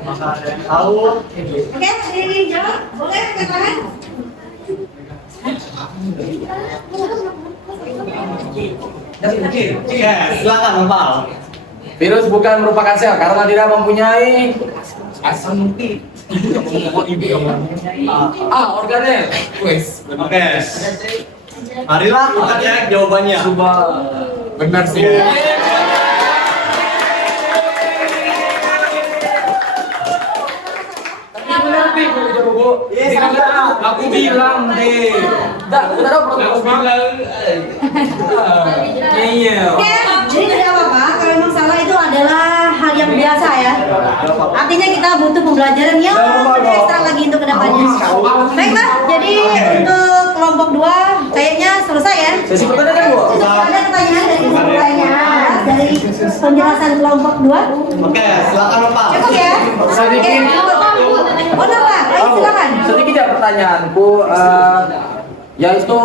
maka ada yang tahu. Oke, ini jawab. Boleh angkat tangan. Oke, silakan Empal. Virus bukan merupakan sel karena tidak mempunyai organel. Oke. Marilah kita cek jawabannya. Benar sih. Aku bilang deh. Enggak, kita tahu aku bilang. Iya. Oke, jadi tidak apa-apa. Kalau memang salah itu adalah hal yang biasa ya. Artinya kita butuh pembelajaran yang lebih ekstra lagi untuk kedepannya. Baiklah, jadi untuk kelompok 2 kayaknya selesai ya. Sesi pertanyaan kan, Bu? Ada pertanyaan dari kelompok lainnya dari penjelasan kelompok 2? Oke, silakan Empal. Cukup ya? Sedikit. Oh, Pak, ayo silakan. Sedikit ya pertanyaanku, yaitu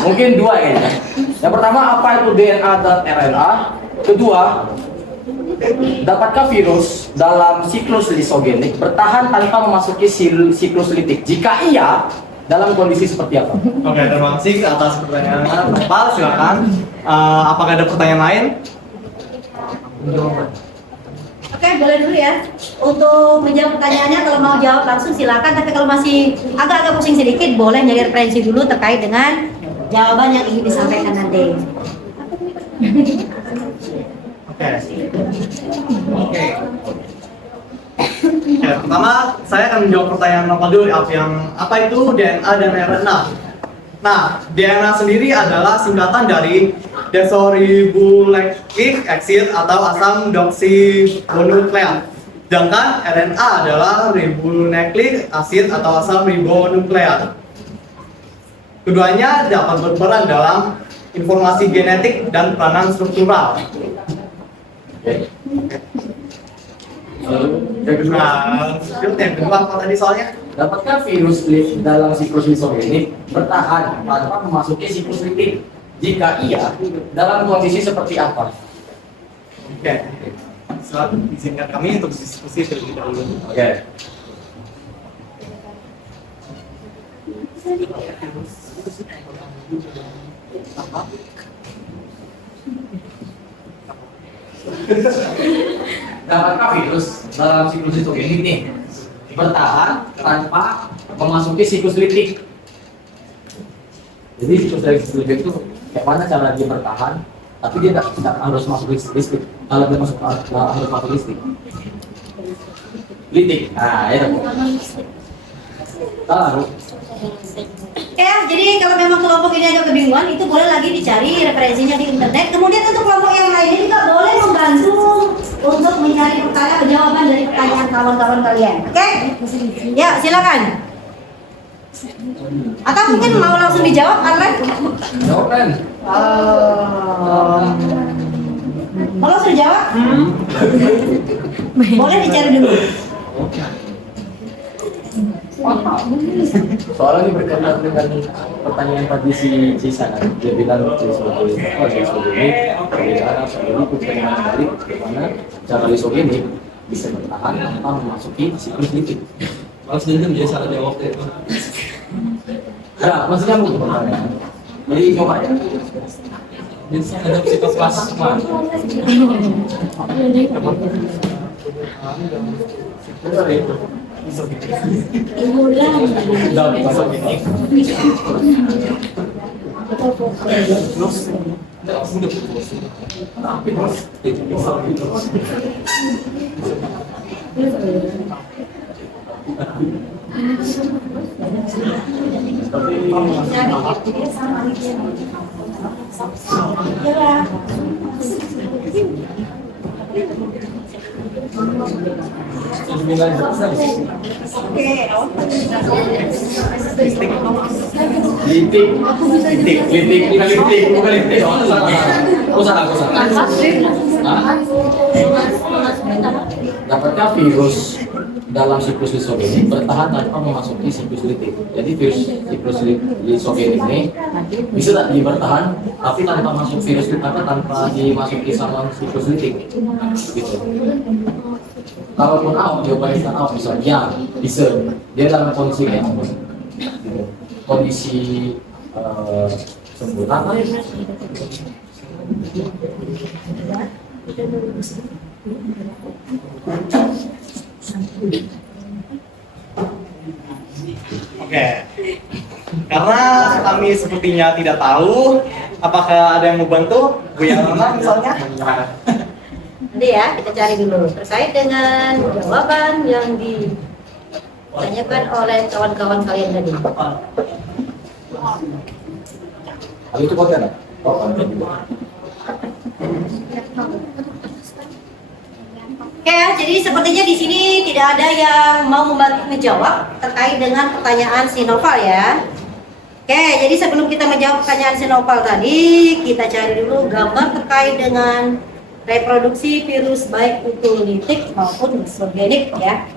mungkin 2 kayaknya. Yang pertama, apa itu DNA dan RNA? Kedua, dapatkah virus dalam siklus lisogenik bertahan tanpa memasuki siklus litik? Jika iya, dalam kondisi seperti apa? Oke, terima kasih atas pertanyaannya. Empal, silakan. Apakah ada pertanyaan lain? Oke, boleh dulu ya. Untuk menjawab pertanyaannya, kalau mau jawab langsung silakan. Tapi kalau masih agak-agak pusing sedikit, boleh nyari referensi dulu terkait dengan jawaban yang ingin disampaikan nanti. Oke. Oke. Ya, pertama saya akan menjawab pertanyaan apa dulu, apa itu DNA dan RNA. Nah, DNA sendiri adalah singkatan dari desoribonucleic acid atau asam deoksiribonukleat. Sedangkan RNA adalah ribonucleic acid atau asam ribonukleat. Keduanya dapat berperan dalam informasi genetik dan peranan struktural. Yang kedua apa tadi soalnya? Dapatkah virus dalam siklus lisogenik bertahan tanpa memasuki siklus lipid? Jika iya, dalam kondisi seperti apa? Oke. Silakan izinkan kami untuk diskusi terlebih dahulu. Oke. Dapatkah virus dalam siklus lisogenik nih bertahan tanpa memasuki siklus lipid? Jadi siklus lipid itu kayak mana cara dia bertahan, tapi dia tidak harus masuk listrik. Kalau dia masuk harus masuk listrik. Lipid. Nah, itu. Lalu Ya, jadi kalau memang kelompok ini agak kebingungan, itu boleh lagi dicari referensinya di internet. Kemudian untuk kelompok yang lainnya juga boleh membantu untuk mencari jawaban dari pertanyaan kawan-kawan kalian. Oke? Ya, silakan. Atau mungkin mau langsung dijawab, Arlen? jawaban. Mau langsung dijawab? Boleh dicari dulu. Soalnya ini berkaitan dengan pertanyaan tadi si Sana. Dia bilang lisogenik, perbedaan lisogenik, pertanyaan balik bagaimana cara lisogenik bisa bertahan tanpa memasuki siklus lipid. Mas Dendam dia salah jawab itu. Nah, maksudnya mungkin pertanyaan. Jadi coba ya. Bisa ada psikoplasma. Benar itu. Dalam lisogenik. Dapatkah virus dalam siklus lisogenik bertahan tanpa memasuki siklus lipid? Jadi virus siklus lisogenik ini bisa tak dia bertahan, tapi tanpa masuk virus tanpa dimasuki sama siklus lipid, gitu. Kalaupun out, jawabannya out misalnya, bisa. Dia dalam kondisi kayak apa? Kondisi sempurna. Oke. Karena kami sepertinya tidak tahu apakah ada yang mau bantu, Bu Yana misalnya. Nanti ya, kita cari dulu terkait dengan jawaban yang ditanyakan oleh kawan-kawan kalian tadi. Hal itu konten, Oke ya, jadi sepertinya di sini tidak ada yang mau membantu menjawab terkait dengan pertanyaan si Noval ya. Oke, jadi sebelum kita menjawab pertanyaan si Noval tadi, kita cari dulu gambar terkait dengan reproduksi virus baik itu litik maupun lisogenik ya.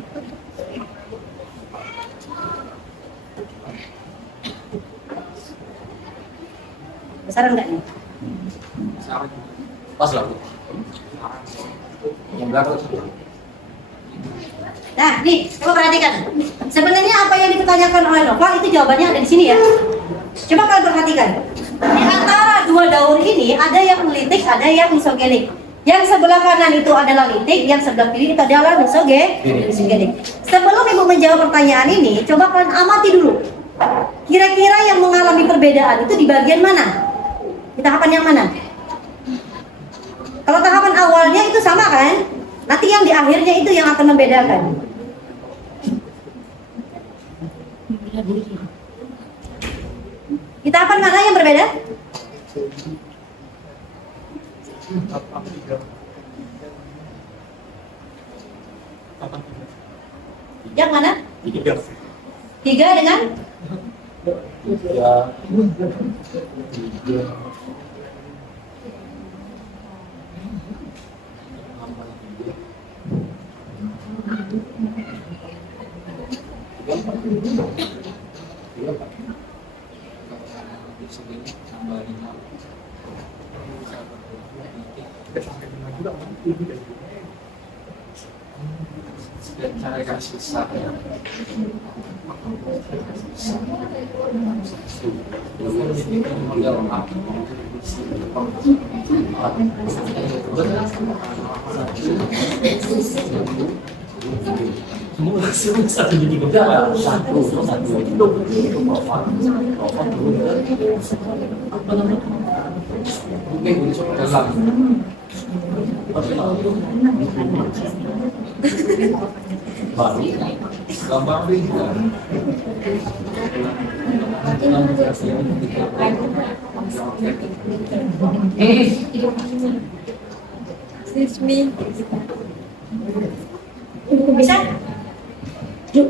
Besar enggak nih? pas lah. Yang belakang. Nah, nih, coba perhatikan. Sebenarnya apa yang dipertanyakan oleh Noval itu jawabannya ada di sini ya. Coba kalian perhatikan. Di antara dua daun ini ada yang litik, ada yang lisogenik. Yang sebelah kanan itu adalah litik, yang sebelah kiri itu adalah lisogenik. Sebelum Ibu menjawab pertanyaan ini, coba kalian amati dulu. Kira-kira yang mengalami perbedaan itu di bagian mana? Di tahapan yang mana? Kalau tahapan awalnya itu sama kan? Nanti yang di akhirnya itu yang akan membedakan. Di tahapan mana yang berbeda? Yang mana? Tiga dengan? Ya. Dan cara kasih saya. Semua satu jadi beberapa satu itu profil apa namanya dalam baru gambar ringan Excuse me. Bisa? Ya.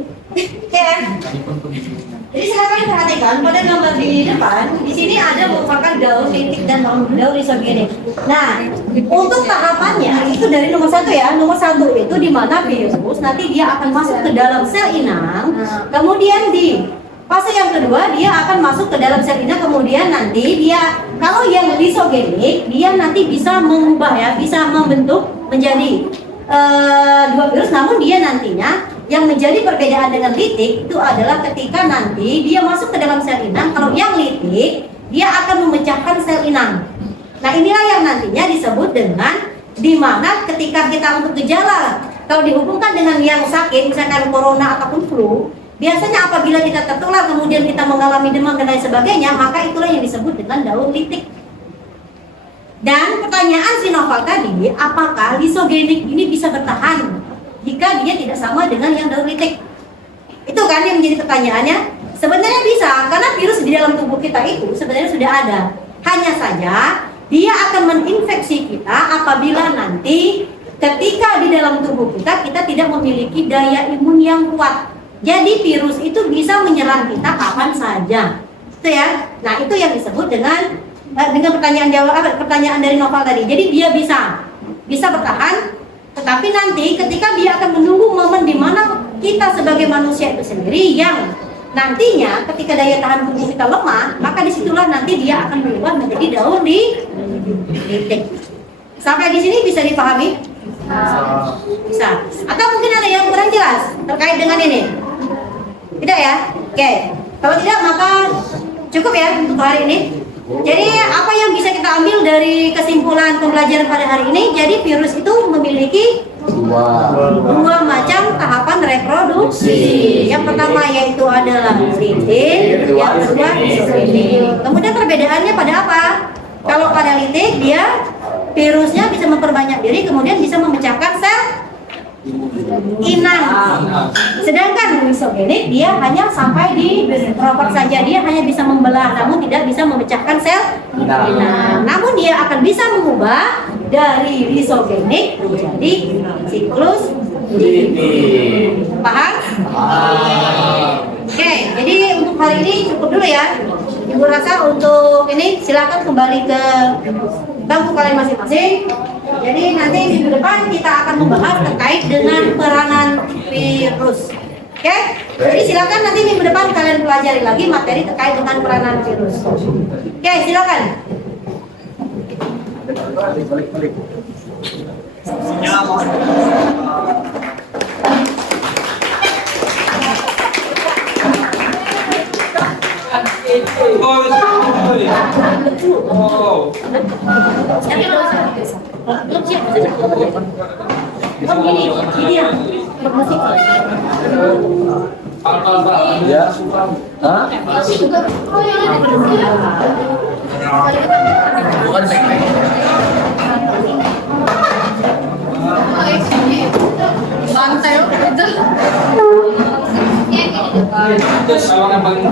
Jadi silakan perhatikan pada gambar di depan. Di sini ada merupakan daun litik dan daun lisogenik. Nah, untuk tahapannya itu dari nomor 1 ya. Nomor 1 itu di mana virus nanti dia akan masuk ke dalam sel inang. Kemudian di fase yang kedua dia akan masuk ke dalam sel inang. Kemudian nanti dia kalau yang lisogenik dia nanti bisa mengubah ya, bisa membentuk menjadi dua virus. Namun dia nantinya yang menjadi perbedaan dengan litik itu adalah ketika nanti dia masuk ke dalam sel inang. Kalau yang litik dia akan memecahkan sel inang. Nah inilah yang nantinya disebut dengan dimana ketika kita untuk gejala kalau dihubungkan dengan yang sakit misalkan corona ataupun flu, biasanya apabila kita tertular kemudian kita mengalami demam dan lain sebagainya, maka itulah yang disebut dengan daun litik. Dan pertanyaan si Noval tadi, apakah lisogenik ini bisa bertahan jika dia tidak sama dengan yang daun litik? Itu kan yang menjadi pertanyaannya. Sebenarnya bisa, karena virus di dalam tubuh kita itu sebenarnya sudah ada. Hanya saja dia akan menginfeksi kita apabila nanti ketika di dalam tubuh kita tidak memiliki daya imun yang kuat. Jadi virus itu bisa menyerang kita kapan saja. Itu ya. Nah, itu yang disebut dengan pertanyaan dari Noval tadi. Jadi dia bisa bertahan, tetapi nanti ketika dia akan menunggu momen di mana kita sebagai manusia itu sendiri yang nantinya ketika daya tahan tubuh kita lemah, maka disitulah nanti dia akan berubah menjadi daun litik. Sampai di sini bisa dipahami? Bisa. Atau mungkin ada yang kurang jelas terkait dengan ini? Tidak ya? Oke. Kalau tidak maka cukup ya untuk hari ini. Jadi apa yang bisa kita ambil dari kesimpulan pembelajaran pada hari ini? Jadi virus itu memiliki dua macam tahapan reproduksi. Yang pertama yaitu adalah litik, yang kedua lisogenik. Kemudian perbedaannya pada apa? Kalau pada litik dia virusnya bisa memperbanyak diri, kemudian bisa memecahkan sel inang. Sedangkan lisogenik dia hanya sampai di propag saja, dia hanya bisa membelah namun tidak bisa memecahkan sel inang. Namun dia akan bisa mengubah dari lisogenik menjadi siklus litik. Paham? Oke, jadi untuk hari ini cukup dulu ya. Ibu rasa untuk ini silakan kembali ke bangku kalian masing-masing. Jadi nanti minggu depan kita akan membahas terkait dengan peranan virus. Oke? Jadi silakan nanti minggu depan kalian pelajari lagi materi terkait dengan peranan virus. Oke, silakan. Oh. Siapa yang Belum siap. Oh gini ya. Musik. Ya. Hah? Santai udah. Terus kalau yang paling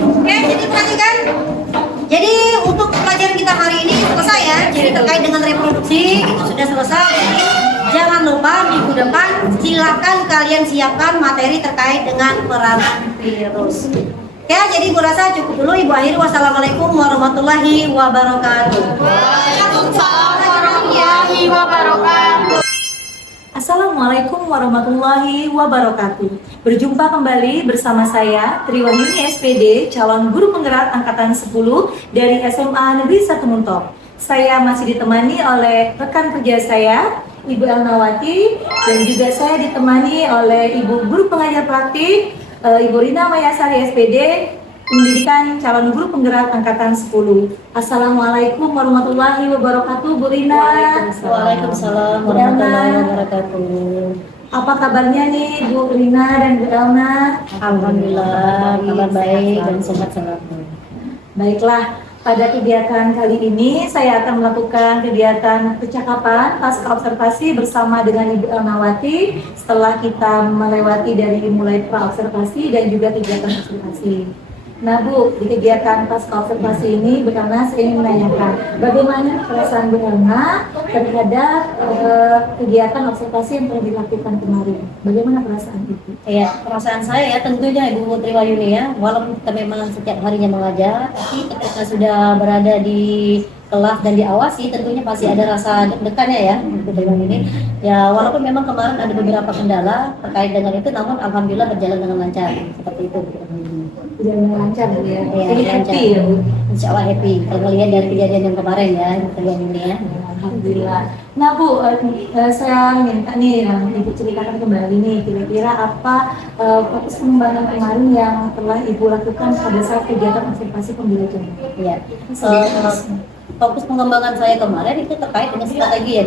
Oke, jadi perhatikan. Jadi untuk pelajaran kita hari ini selesai ya. Jadi terkait dengan reproduksi itu sudah selesai. Jadi jangan lupa minggu depan silakan kalian siapkan materi terkait dengan peranan virus. Ya, jadi Bu rasa cukup dulu. Ibu akhiri. Wassalamualaikum warahmatullahi wabarakatuh. Waalaikumsalam warahmatullahi wabarakatuh. Assalamualaikum warahmatullahi wabarakatuh. Berjumpa kembali bersama saya Triwahyuni SPD, calon guru penggerak angkatan 10 dari SMA Negeri 1 Muntok. Saya masih ditemani oleh rekan kerja saya, Ibu Elnawati, dan juga saya ditemani oleh Ibu Guru Pengajar Praktik, Ibu Rina Mayasari SPD, pendidikan calon guru penggerak angkatan 10. Assalamualaikum warahmatullahi wabarakatuh, Bu Rina. Waalaikumsalam warahmatullahi wabarakatuh. Apa kabarnya nih Bu Rina dan Bu Elna? Alhamdulillah, kabar baik dan sehat selalu. Baiklah, pada kegiatan kali ini saya akan melakukan kegiatan percakapan pasca observasi bersama dengan Ibu Elnawati setelah kita melewati dari mulai pra-observasi dan juga kegiatan observasi. Nah Bu, di kegiatan pasca observasi ini Bu Elna saya ingin menanyakan bagaimana perasaan Bu Elna terhadap kegiatan observasi yang telah dilakukan kemarin. Bagaimana perasaan itu? Ya, perasaan saya ya tentunya Ibu Triwahyuni ya, walaupun kita memang setiap harinya mengajar, tapi ketika sudah berada di kelas dan diawasi, tentunya pasti ada rasa deg-degannya ya, Ibu Triwahyuni. Ya, walaupun memang kemarin ada beberapa kendala terkait dengan itu, namun alhamdulillah berjalan dengan lancar seperti itu. Berjalan lancar Bu ya? Ya, Jadi lancar. happy ya Bu? Insya Allah happy. Kalau melihat dari kejadian yang kemarin ya, Ibu Triwahyuni ya. Alhamdulillah. Nah Bu, saya minta nih Ibu ceritakan kembali nih kira-kira apa fokus pengembangan kemarin yang telah Ibu lakukan pada saat kegiatan observasi pembelajaran. Ya. Fokus pengembangan saya kemarin itu terkait dengan strategi ya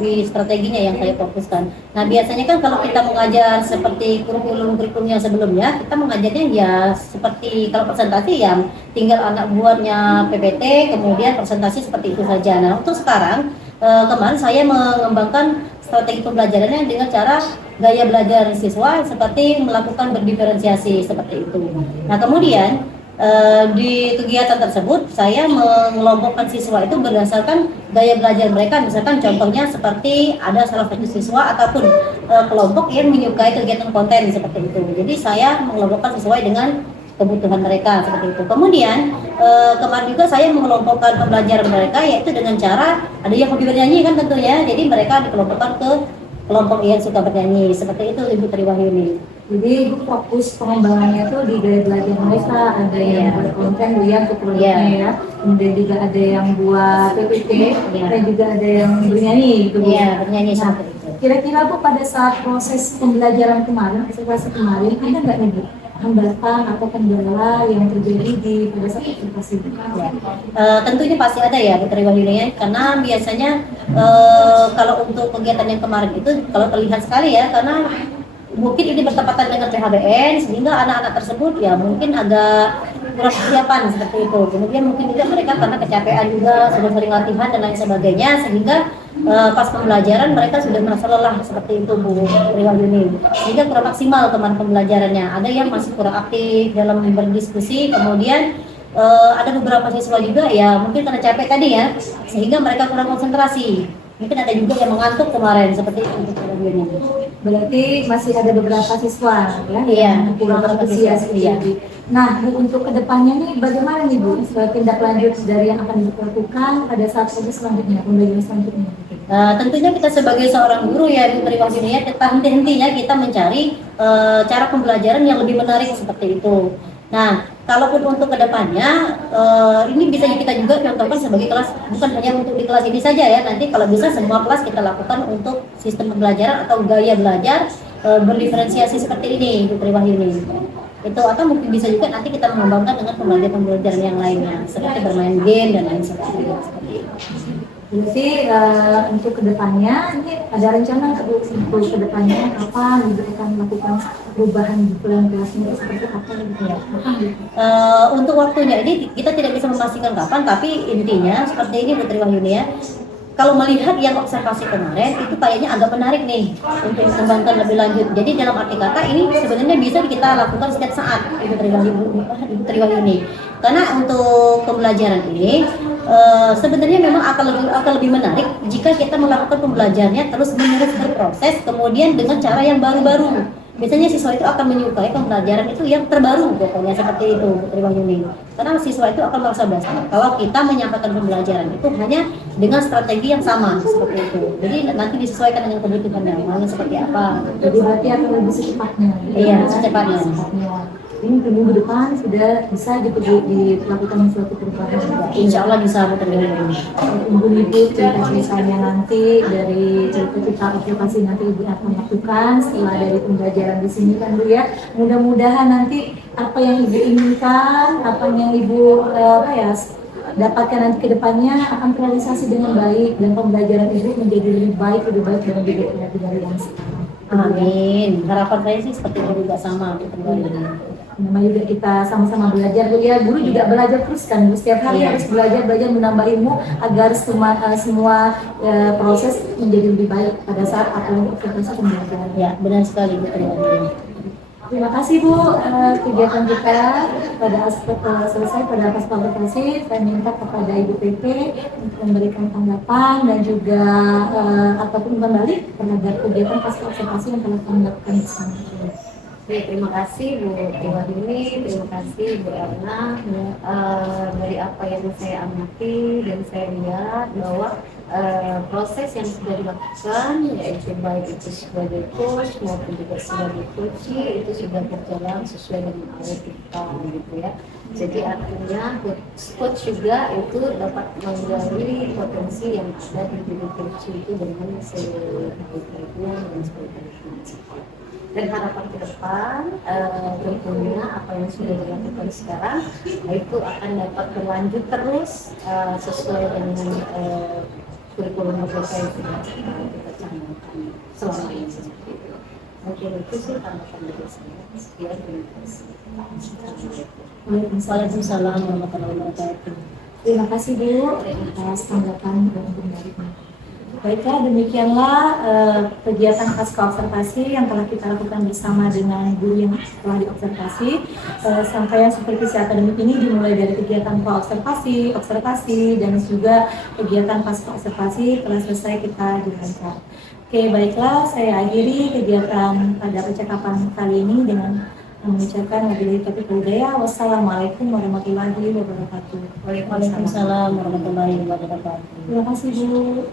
di strateginya yang saya fokuskan. Nah biasanya kan kalau kita mengajar seperti kurikulum yang sebelumnya, kita mengajarnya ya seperti kalau presentasi yang tinggal anak buatnya PPT, kemudian presentasi seperti itu saja. Nah untuk sekarang kemarin saya mengembangkan strategi pembelajarannya dengan cara gaya belajar siswa seperti melakukan berdiferensiasi seperti itu. Nah kemudian di kegiatan tersebut saya mengelompokkan siswa itu berdasarkan gaya belajar mereka. Misalkan contohnya seperti ada salah satu siswa ataupun kelompok yang menyukai kegiatan konten seperti itu. Jadi saya mengelompokkan sesuai dengan kebutuhan mereka seperti itu. Kemudian kemarin juga saya mengelompokkan pembelajaran mereka yaitu dengan cara ada yang hobi bernyanyi kan tentunya. Jadi mereka dikelompokkan ke kelompok yang suka bernyanyi seperti itu Ibu Triwahyuni. Jadi Ibu fokus pengembangannya tuh di gaya belajar mereka, ada yang buat konten, Bu ya untuk produknya ya. Kemudian juga ada yang buat PPT, dan juga ada yang bernyanyi gitu Bu. Iya, bernyanyi Nah, seperti itu. kira-kira Bu pada saat proses pembelajaran kemarin, observasi kemarin, ada nggak nih Bu hambatan atau kendala yang terjadi di pada saat observasi? Ya. Tentunya pasti ada ya Bu Triwahyuni ya, karena biasanya kalau untuk kegiatan yang kemarin itu kalau terlihat sekali ya, karena mungkin ini bertepatan dengan PHBN sehingga anak-anak tersebut ya mungkin agak kurang persiapan seperti itu. Kemudian mungkin juga mereka karena kecapean juga, sudah sering latihan dan lain sebagainya sehingga pas pembelajaran mereka sudah merasa lelah seperti itu Bu Triwahyuni, sehingga kurang maksimal teman pembelajarannya. Ada yang masih kurang aktif dalam berdiskusi, kemudian ada beberapa siswa juga ya mungkin karena capek tadi ya sehingga mereka kurang konsentrasi. Mungkin ada juga yang mengantuk kemarin seperti itu Bu Triwahyuni. Berarti masih ada beberapa siswa ya Iya, yang kurang beberapa antusias siswa, iya. gitu. Nah, untuk kedepannya nih bagaimana nih Bu tindak lanjut dari yang akan dilakukan pada saat proses selanjutnya, pembelajaran selanjutnya? Tentunya kita sebagai seorang guru ya Ibu Triwahyuni ya, henti-hentinya kita mencari cara pembelajaran yang lebih menarik seperti itu. Nah, kalaupun untuk kedepannya ini bisa kita juga contohkan sebagai kelas, bukan hanya untuk di kelas ini saja ya, nanti kalau bisa semua kelas kita lakukan untuk sistem pembelajaran atau gaya belajar berdiferensiasi seperti ini Putri Wahyuni. Itu atau mungkin bisa juga nanti kita mengembangkan dengan pembelajaran yang lainnya seperti bermain game dan lain sebagainya seperti itu. Jadi untuk kedepannya ini ada rencana nggak Bu untuk kedepannya kapan Ibu akan melakukan perubahan di bulan kelasnya seperti apa gitu ya? Kapan gitu? Untuk waktunya ini kita tidak bisa memastikan kapan, tapi intinya seperti ini Putri Wahyuni ya. Kalau melihat yang observasi kemarin itu kayaknya agak menarik nih untuk dikembangkan lebih lanjut. Jadi dalam arti kata ini sebenarnya bisa kita lakukan setiap saat Ibu Putri Wahyuni. Karena untuk pembelajaran ini sebenarnya memang akan lebih menarik jika kita melakukan pembelajarannya terus menerus berproses, kemudian dengan cara yang baru-baru. Biasanya siswa itu akan menyukai pembelajaran itu yang terbaru, pokoknya seperti itu Putri Wahyuni. Karena siswa itu akan merasa bosan kalau kita menyampaikan pembelajaran itu hanya dengan strategi yang sama seperti itu. Jadi nanti disesuaikan dengan kebutuhannya, mau seperti apa. Jadi berarti akan lebih secepatnya. Iya, secepatnya. Ini minggu depan sudah bisa dilakukan suatu perubahan. Insya Allah bisa Putri Wahyuni. Tunggu Ibu cerita-ceritanya nanti dari cerita aplikasi nanti Ibu akan lakukan setelah dari pembelajaran di sini kan Bu ya. Mudah-mudahan nanti apa yang Ibu inginkan, apa yang Ibu dapatkan nanti ke depannya akan terrealisasi dengan baik dan pembelajaran Ibu menjadi lebih baik dan lebih baik dari yang sekarang. Amin. Harapan saya sih seperti itu juga sama Putri Wahyuni. Namanya juga kita sama-sama belajar Bu ya. Guru juga belajar terus kan Bu. Setiap hari harus belajar menambah ilmu agar semua proses menjadi lebih baik pada saat apalagi proses pembelajaran. Ya, benar sekali Putri Wahyuni. Terima kasih Bu, kegiatan kita pada aspek selesai pada aspek aplikasi. Saya minta kepada Ibu PP untuk memberikan tanggapan dan juga ataupun kembali terhadap kegiatan pasca observasi yang telah kami lakukan bersama. Terima kasih Bu Wahyuni, terima kasih Bu Erna. Dari apa yang saya amati dan saya lihat bahwa proses yang sudah dilakukan, yaitu baik itu sebagai coach maupun juga sebagai coachee, itu sudah berjalan sesuai dengan alur kita gitu ya. Jadi artinya coach juga itu dapat menggali potensi yang ada di diri coachee itu dengan sebaik-baiknya dan sebaik-baiknya. Dan harapan ke depan tentunya apa yang sudah dilakukan sekarang itu akan dapat berlanjut terus sesuai dengan kurikulum merdeka yang sudah kita canangkan selama ini. Mungkin itu sih tanggapan dari saya. Sekian, terima kasih. Waalaikumsalam warahmatullahi wabarakatuh. Terima kasih Bu atas tanggapan dan pemberian. Baiklah, demikianlah kegiatan pasca observasi yang telah kita lakukan bersama dengan guru yang telah diobservasi. Sampaian supervisi akademik ini dimulai dari kegiatan pra-observasi, observasi, dan juga kegiatan pasca observasi telah selesai kita jalankan. Oke, baiklah, saya akhiri kegiatan pada percakapan kali ini dengan mengucapkan wabillahi taufiq wal hidayah. Wassalamualaikum warahmatullahi wabarakatuh. Waalaikumsalam warahmatullahi wabarakatuh. Terima kasih Bu.